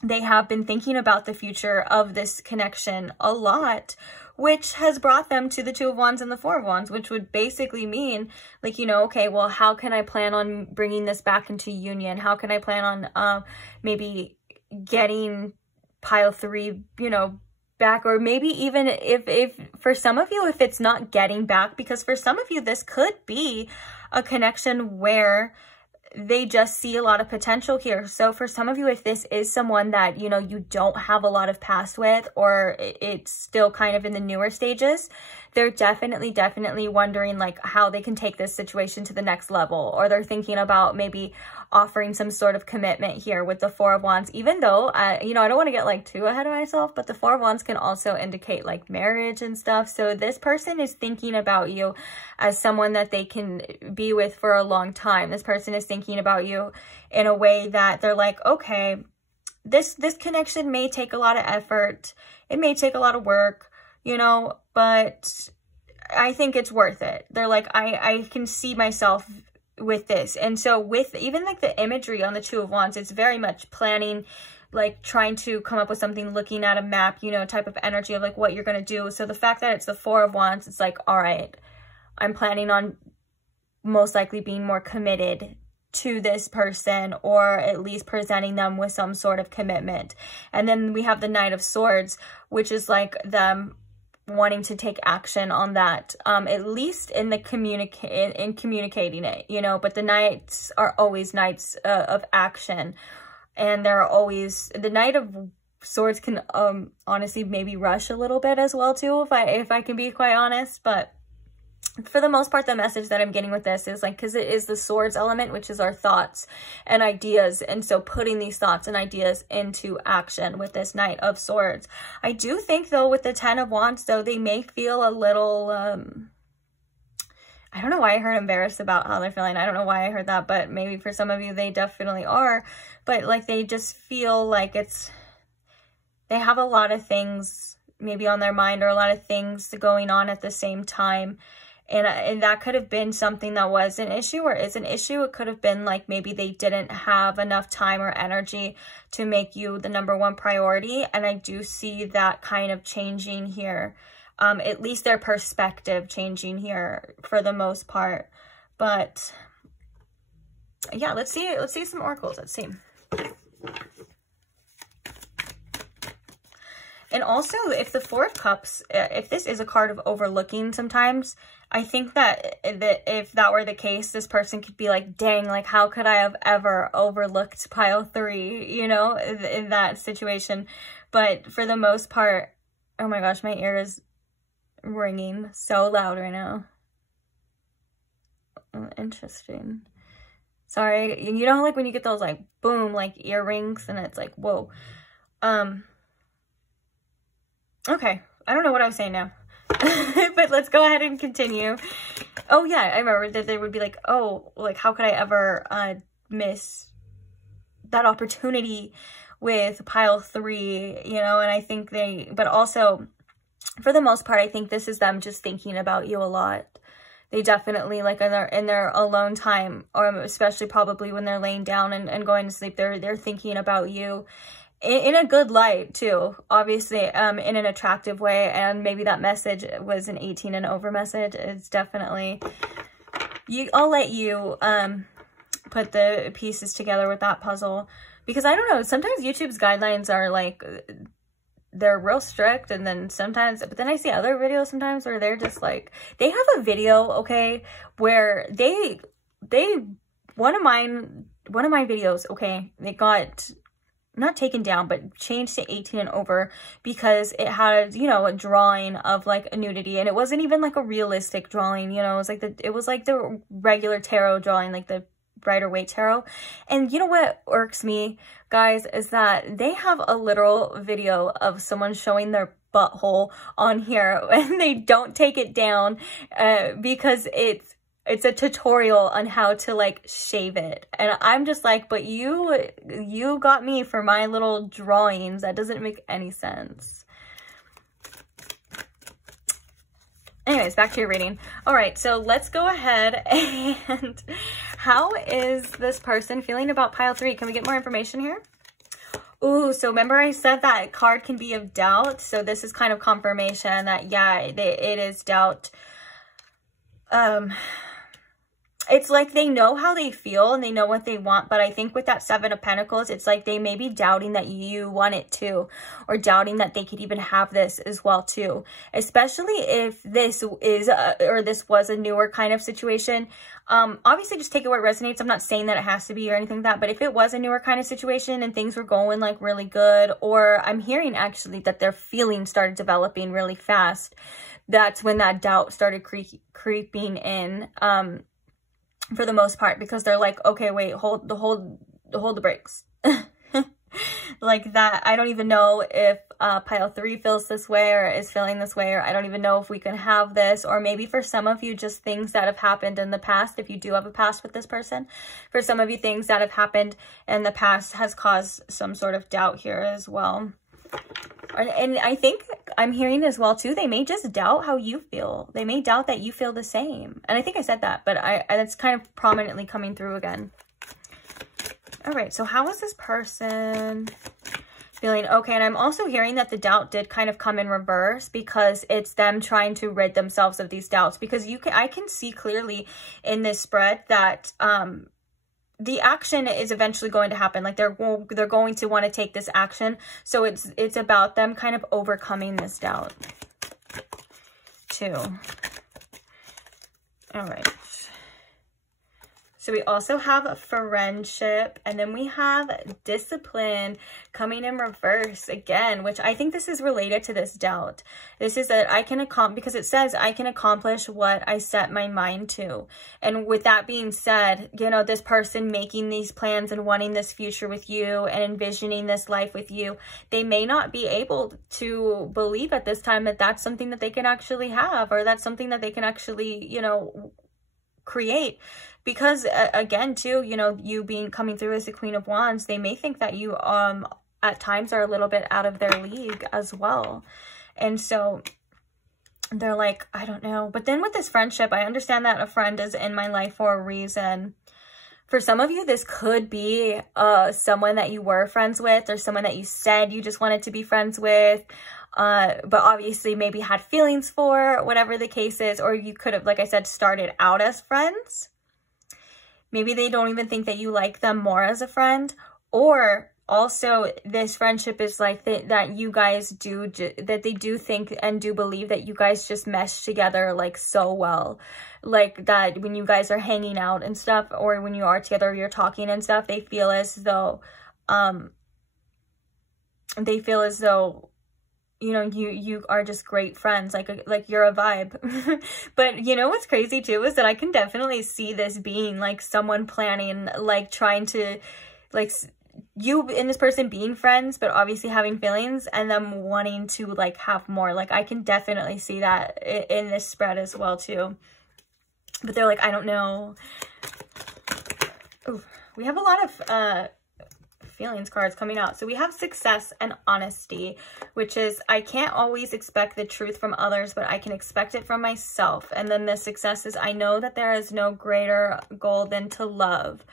they have been thinking about the future of this connection a lot, which has brought them to the Two of Wands and the Four of Wands, which would basically mean like, you know, okay, well, how can I plan on bringing this back into union? How can I plan on maybe getting pile 3, you know, back? Or maybe even if for some of you, if it's not getting back, because for some of you, this could be a connection where they just see a lot of potential here. So for some of you, if this is someone that, you know, you don't have a lot of past with, or it's still kind of in the newer stages, they're definitely wondering like how they can take this situation to the next level, or they're thinking about maybe offering some sort of commitment here with the Four of Wands, even though, you know, I don't want to get like too ahead of myself, but the Four of Wands can also indicate like marriage and stuff. So this person is thinking about you as someone that they can be with for a long time. This person is thinking about you in a way that they're like, okay, this connection may take a lot of effort. It may take a lot of work, you know, but I think it's worth it. They're like, I can see myself with this. And so with even like the imagery on the Two of Wands, it's very much planning, like trying to come up with something, looking at a map, you know, type of energy of like what you're going to do. So the fact that it's the Four of Wands, it's like, all right, I'm planning on most likely being more committed to this person, or at least presenting them with some sort of commitment. And then we have the Knight of Swords, which is like them wanting to take action on that, at least in the communicating it, you know. But the knights are always knights of action, and they're always, the Knight of Swords can honestly maybe rush a little bit as well too, if I can be quite honest. But for the most part, the message that I'm getting with this is like, because it is the swords element, which is our thoughts and ideas. And so putting these thoughts and ideas into action with this Knight of Swords. I do think though, with the Ten of Wands though, they may feel a little, I don't know why I heard embarrassed about how they're feeling. I don't know why I heard that, but maybe for some of you, they definitely are. But like, they just feel like they have a lot of things maybe on their mind, or a lot of things going on at the same time. And that could have been something that was an issue or is an issue. It could have been like maybe they didn't have enough time or energy to make you the #1 priority. And I do see that kind of changing here. At least their perspective changing here for the most part. But yeah, let's see some oracles. Let's see. And also, if the Four of Cups, if this is a card of overlooking sometimes, I think that if that were the case, this person could be like, dang, like, how could I have ever overlooked pile 3, you know, in that situation. But for the most part, oh my gosh, my ear is ringing so loud right now. Oh, interesting. Sorry, you know, like when you get those like boom, like earrings, and it's like, whoa. Okay, I don't know what I was saying now. But let's go ahead and continue. Oh yeah, I remember that they would be like, oh, like how could I ever miss that opportunity with pile 3, you know. And I think but also for the most part, I think this is them just thinking about you a lot. They definitely, like in their alone time, or especially probably when they're laying down and going to sleep, they're thinking about you. In a good light too, obviously, in an attractive way. And maybe that message was an 18 and over message. It's definitely, I'll let you put the pieces together with that puzzle, because I don't know, sometimes YouTube's guidelines are like, they're real strict, and then sometimes, but then I see other videos sometimes where they're just like, they have a video, okay, where one of my videos, okay, they got not taken down, but changed to 18 and over, because it had, you know, a drawing of like a nudity, and it wasn't even like a realistic drawing, you know. It was like the regular tarot drawing, like the Rider-Waite tarot. And you know what irks me, guys, is that they have a literal video of someone showing their butthole on here, and they don't take it down because it's a tutorial on how to like shave it. And I'm just like, but you got me for my little drawings. That doesn't make any sense. Anyways, back to your reading. All right, so let's go ahead and how is this person feeling about pile 3? Can we get more information here? Ooh, so remember I said that card can be of doubt. So this is kind of confirmation that, yeah, it is doubt. It's like they know how they feel and they know what they want, but I think with that 7 of Pentacles, it's like they may be doubting that you want it too, or doubting that they could even have this as well too. Especially if this is or this was a newer kind of situation. Obviously just take it where it resonates. I'm not saying that it has to be or anything like that, but if it was a newer kind of situation and things were going like really good, or I'm hearing actually that their feelings started developing really fast, that's when that doubt started creeping in. For the most part, because they're like, okay, wait, hold the brakes. Like that. I don't even know if pile 3 feels this way or is feeling this way, or I don't even know if we can have this, or maybe for some of you, just things that have happened in the past. If you do have a past with this person, for some of you, things that have happened in the past has caused some sort of doubt here as well. And I think I'm hearing as well too, they may just doubt how you feel. They may doubt that you feel the same. And I think I said that, but it's kind of prominently coming through again. All right, so how is this person feeling? Okay, and I'm also hearing that the doubt did kind of come in reverse, because it's them trying to rid themselves of these doubts. Because I can see clearly in this spread that the action is eventually going to happen. Like they're going to want to take this action. So it's about them kind of overcoming this doubt too. All right. So we also have friendship, and then we have discipline coming in reverse again, which I think this is related to this doubt. This is that I can accomplish, because it says I can accomplish what I set my mind to. And with that being said, you know, this person making these plans and wanting this future with you and envisioning this life with you, they may not be able to believe at this time that that's something that they can actually have, or that's something that they can actually, you know, create. Because again too, you know, you coming through as the Queen of Wands, they may think that you at times are a little bit out of their league as well. And so they're like, I don't know. But then with this friendship, I understand that a friend is in my life for a reason. For some of you, this could be someone that you were friends with, or someone that you said you just wanted to be friends with, but obviously maybe had feelings for, whatever the case is. Or you could have, like I said, started out as friends. Maybe they don't even think that you like them more as a friend. Or also this friendship is like that you guys do, that they do think and do believe that you guys just mesh together like so well. Like that when you guys are hanging out and stuff, or when you are together, you're talking and stuff, they feel as though, you know, you are just great friends, like you're a vibe. But you know what's crazy too is that I can definitely see this being like someone planning, like trying to, like you and this person being friends, but obviously having feelings, and them wanting to like have more. Like I can definitely see that in this spread as well too. But they're like, I don't know. Ooh, we have a lot of feelings cards coming out. So we have success and honesty, which is I can't always expect the truth from others, but I can expect it from myself. And then the success is I know that there is no greater goal than to love.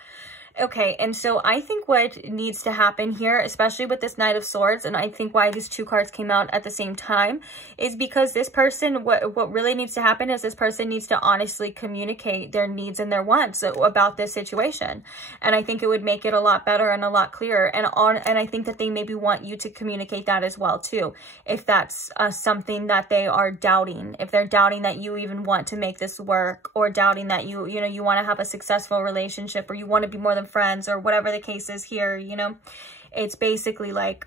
Okay, and so I think what needs to happen here, especially with this Knight of Swords, and I think why these two cards came out at the same time, is because this person, what really needs to happen is this person needs to honestly communicate their needs and their wants about this situation. And I think it would make it a lot better and a lot clearer. And I think that they maybe want you to communicate that as well too, if that's something that they are doubting. If they're doubting that you even want to make this work, or doubting that you want to have a successful relationship, or you want to be more than friends, or whatever the case is here, you know, it's basically like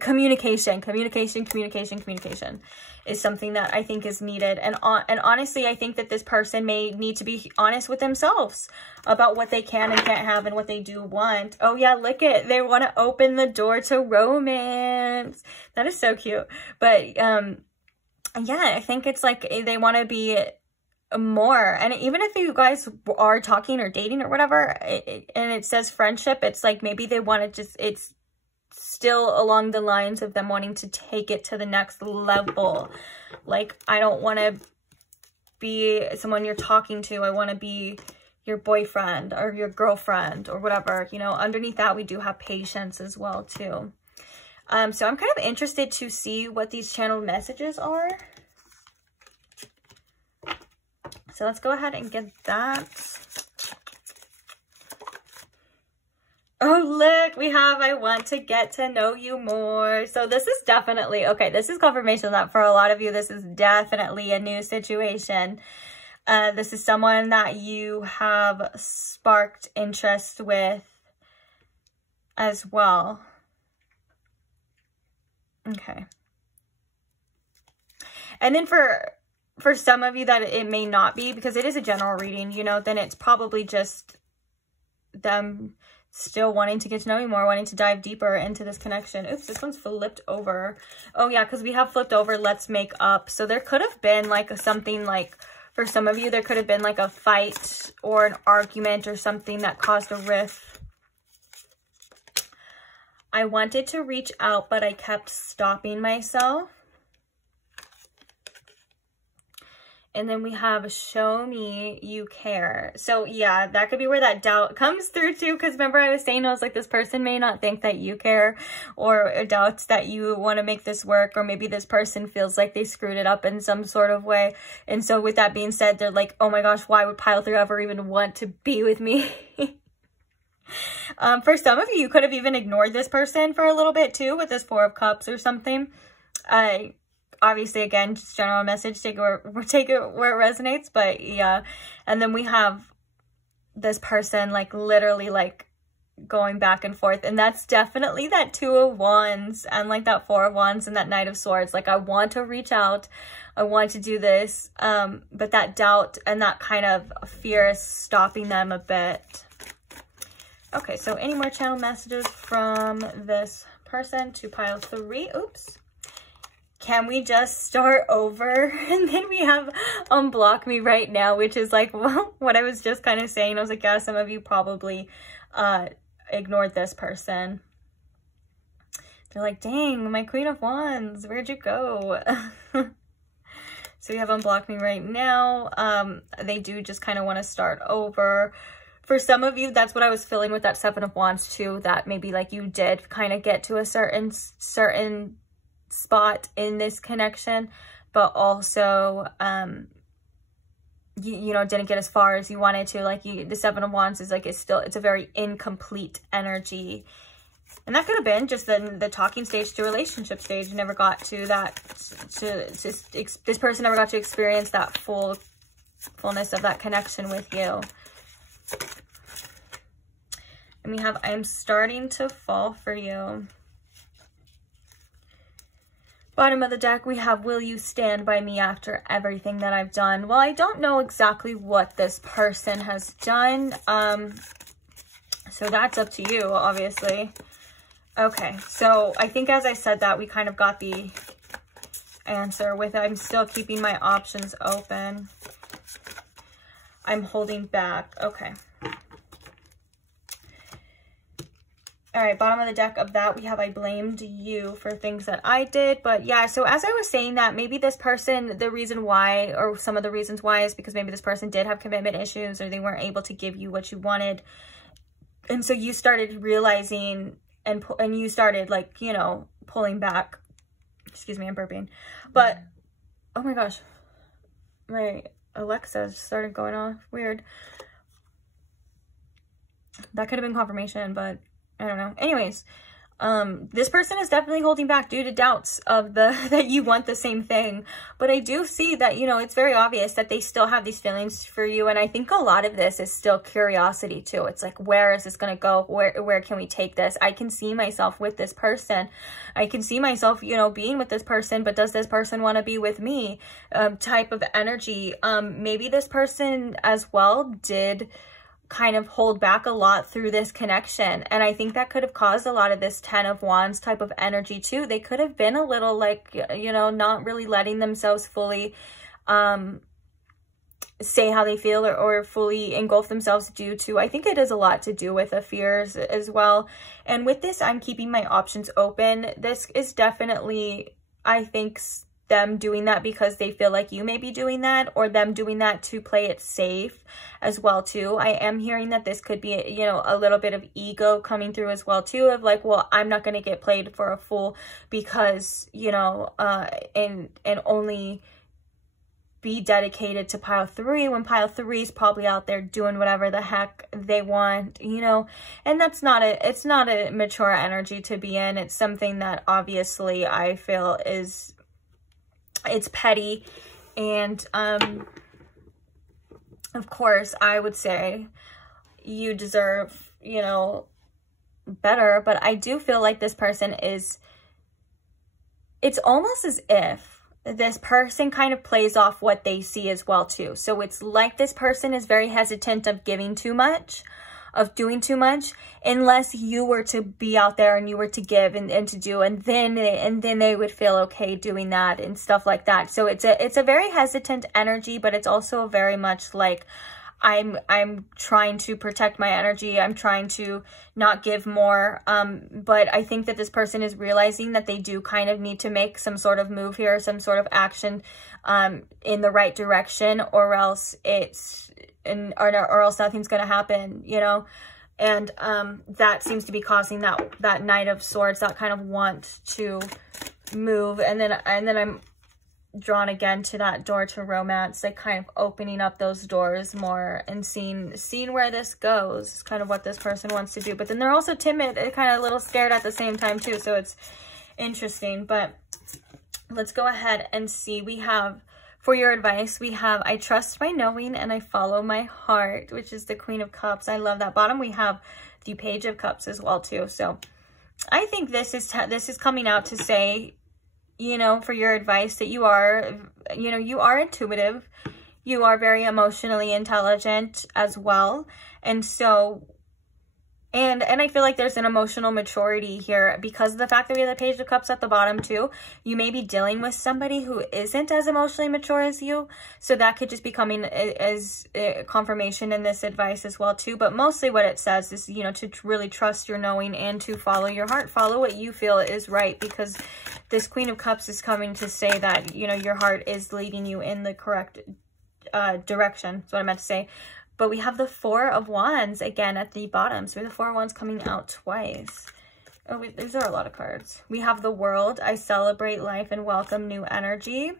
communication is something that I think is needed. And honestly, I think that this person may need to be honest with themselves about what they can and can't have and what they do want. Oh yeah, look it, they want to open the door to romance. That is so cute. But yeah, I think it's like they want to be more. And even if you guys are talking or dating or whatever, and it says friendship, it's like maybe they want to just, it's still along the lines of them wanting to take it to the next level. Like, I don't want to be someone you're talking to, I want to be your boyfriend or your girlfriend or whatever, you know. Underneath that we do have patience as well too. So I'm kind of interested to see what these channeled messages are. So let's go ahead and get that. Oh, look, we have, I want to get to know you more. So this is definitely, okay, this is confirmation that for a lot of you, this is definitely a new situation. This is someone that you have sparked interest with as well. Okay. And then for some of you that it may not be, because it is a general reading, you know, then it's probably just them still wanting to get to know you more, wanting to dive deeper into this connection. Oops, this one's flipped over. Oh yeah, because we have flipped over let's make up. So there could have been like something like, for some of you, there could have been like a fight or an argument or something that caused a rift. I wanted to reach out, but I kept stopping myself. And then we have show me you care. So yeah, that could be where that doubt comes through too. Because remember I was saying, I was like, this person may not think that you care, or doubts that you want to make this work, or maybe this person feels like they screwed it up in some sort of way. And so with that being said, they're like, oh my gosh, why would pile 3 ever even want to be with me? For some of you, you could have even ignored this person for a little bit too, with this 4 of Cups or something. Obviously, again, just general message, take it where it resonates, but yeah. And then we have this person, like, literally, like, going back and forth, and that's definitely that 2 of Wands, and, like, that 4 of Wands, and that Knight of Swords. Like, I want to reach out, I want to do this, but that doubt and that kind of fear is stopping them a bit. Okay, so any more channel messages from this person to pile 3? Oops. Can we just start over? And then we have unblock me right now, which is like what I was just kind of saying. I was like, yeah, some of you probably ignored this person. They're like, dang, my Queen of Wands, where'd you go? So we have unblock me right now. They do just kind of want to start over. For some of you, that's what I was feeling with that 7 of Wands too, that maybe like you did kind of get to a certain spot in this connection, but also you know, didn't get as far as you wanted to. Like, the 7 of Wands is like, it's a very incomplete energy, and that could have been just the talking stage to relationship stage. You never got to that, this person never got to experience that fullness of that connection with you. And we have, I'm starting to fall for you. Bottom of the deck, we have, will you stand by me after everything that I've done? Well, I don't know exactly what this person has done. So that's up to you, obviously. Okay, so I think as I said that, we kind of got the answer with it. I'm still keeping my options open. I'm holding back. Okay. All right, bottom of the deck of that, we have, I blamed you for things that I did. But yeah, so as I was saying that, maybe this person, the reason why, or some of the reasons why, is because maybe this person did have commitment issues, or they weren't able to give you what you wanted. And so you started realizing, and you started, like, you know, pulling back. Excuse me, I'm burping. But, oh my gosh, my Alexa started going off. Weird. That could have been confirmation, but I don't know. Anyways, this person is definitely holding back due to doubts of that you want the same thing. But I do see that, you know, it's very obvious that they still have these feelings for you. And I think a lot of this is still curiosity too. It's like, where is this going to go? Where can we take this? I can see myself with this person. I can see myself, you know, being with this person, but does this person want to be with me? Type of energy. Maybe this person as well did kind of hold back a lot through this connection, and I think that could have caused a lot of this 10 of Wands type of energy too. They could have been a little, like, you know, not really letting themselves fully say how they feel, or fully engulf themselves due to, I think it is a lot to do with the fears as well. And with this, I'm keeping my options open. This is definitely, I think, them doing that because they feel like you may be doing that, or them doing that to play it safe as well too. I am hearing that this could be, you know, a little bit of ego coming through as well too, of like, well, I'm not going to get played for a fool because, you know, and only be dedicated to pile 3 when pile 3 is probably out there doing whatever the heck they want, you know. And that's not it's not a mature energy to be in. It's something that obviously I feel is, it's petty. And of course I would say you deserve, you know, better. But I do feel like this person is, it's almost as if this person kind of plays off what they see as well too. So it's like this person is very hesitant of giving too much, of doing too much, unless you were to be out there and you were to give and to do, and then they would feel okay doing that and stuff like that. So it's a very hesitant energy, but it's also very much like, I'm trying to protect my energy. I'm trying to not give more. But I think that this person is realizing that they do kind of need to make some sort of move here, some sort of action in the right direction, or else or else nothing's going to happen, you know? And that seems to be causing that Knight of Swords, that kind of want to move. And then I'm drawn again to that door to romance, like kind of opening up those doors more and seeing where this goes is kind of what this person wants to do. But then they're also timid and kind of a little scared at the same time too, so it's interesting. But let's go ahead and see. We have, for your advice, we have, I trust my knowing and I follow my heart, which is the Queen of Cups. I love that. Bottom we have the Page of Cups as well too. So I think this is coming out to say, you know, for your advice, that you are, you know, you are intuitive. You are very emotionally intelligent as well. And so, and I feel like there's an emotional maturity here because of the fact that we have the Page of Cups at the bottom too. You may be dealing with somebody who isn't as emotionally mature as you. So that could just be coming as a confirmation in this advice as well too. But mostly what it says is, you know, to really trust your knowing and to follow your heart. Follow what you feel is right, because this Queen of Cups is coming to say that, you know, your heart is leading you in the correct direction. That's what I meant to say. But we have the Four of Wands again at the bottom. So we have the Four of Wands coming out twice. Oh, these are a lot of cards. We have the World. I celebrate life and welcome new energy.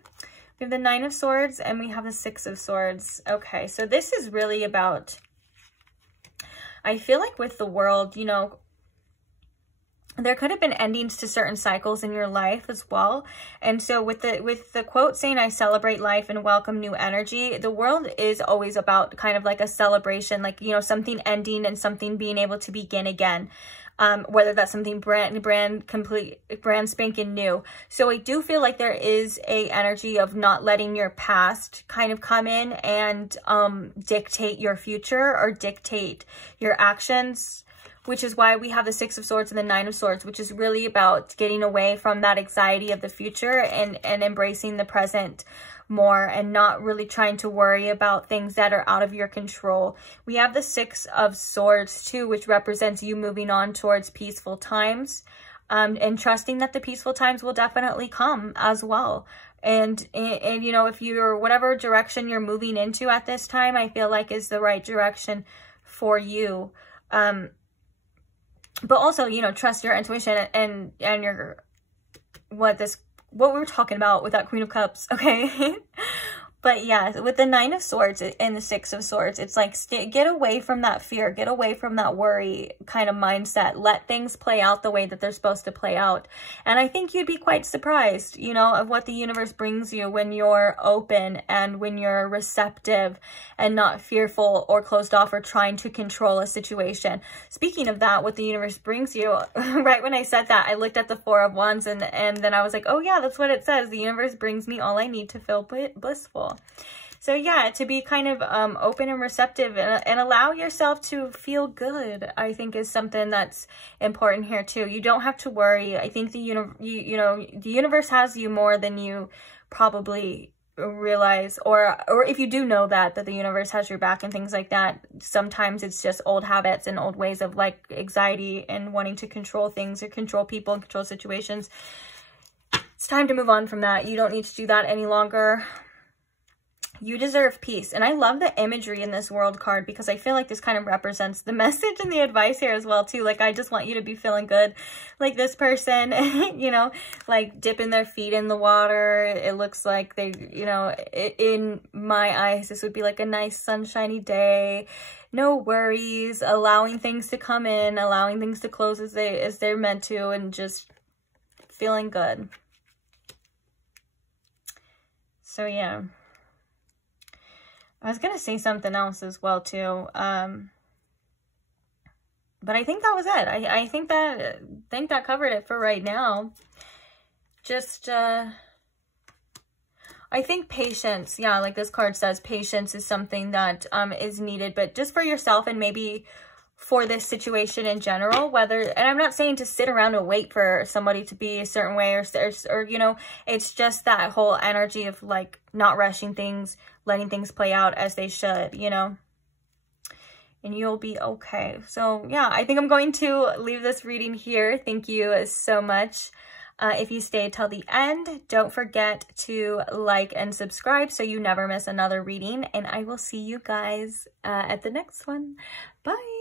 We have the Nine of Swords and we have the Six of Swords. Okay, so this is really about, I feel like with the World, you know, there could have been endings to certain cycles in your life as well. And so with the quote saying, I celebrate life and welcome new energy, the World is always about kind of like a celebration, like, you know, something ending and something being able to begin again. Whether that's something brand spanking new. So I do feel like there is a energy of not letting your past kind of come in and dictate your future or dictate your actions, which is why we have the Six of Swords and the Nine of Swords, which is really about getting away from that anxiety of the future and embracing the present more and not really trying to worry about things that are out of your control. We have the Six of Swords too, which represents you moving on towards peaceful times, and trusting that the peaceful times will definitely come as well. And you know, if you're, whatever direction you're moving into at this time, I feel like is the right direction for you. But also, you know, trust your intuition and your, what we were talking about with that Queen of Cups, okay? But yeah, with the Nine of Swords and the Six of Swords, it's like, get away from that fear, get away from that worry kind of mindset. Let things play out the way that they're supposed to play out. And I think you'd be quite surprised, you know, of what the universe brings you when you're open and when you're receptive and not fearful or closed off or trying to control a situation. Speaking of that, what the universe brings you, right when I said that, I looked at the Four of Wands and then I was like, oh yeah, that's what it says. The universe brings me all I need to feel blissful. So yeah, to be kind of open and receptive and allow yourself to feel good, I think is something that's important here too. You don't have to worry. I think the universe has you more than you probably realize, or if you do know that the universe has your back and things like that. Sometimes it's just old habits and old ways of like anxiety and wanting to control things or control people and control situations. It's time to move on from that. You don't need to do that any longer. You deserve peace. And I love the imagery in this World card because I feel like this kind of represents the message and the advice here as well too. Like, I just want you to be feeling good. Like this person, you know, like dipping their feet in the water. It looks like they, you know, in my eyes, this would be like a nice sunshiny day. No worries, allowing things to come in, allowing things to close as they're meant to, and just feeling good. So yeah. I was going to say something else as well, too. But I think that was it. I think that covered it for right now. Just, I think patience, yeah, like this card says, patience is something that is needed, but just for yourself and maybe for this situation in general, whether, and I'm not saying to sit around and wait for somebody to be a certain way or you know, it's just that whole energy of like not rushing things, letting things play out as they should, you know. and you'll be okay. So yeah, I think I'm going to leave this reading here. Thank you so much. If you stayed till the end, don't forget to like and subscribe so you never miss another reading. And I will see you guys at the next one. Bye.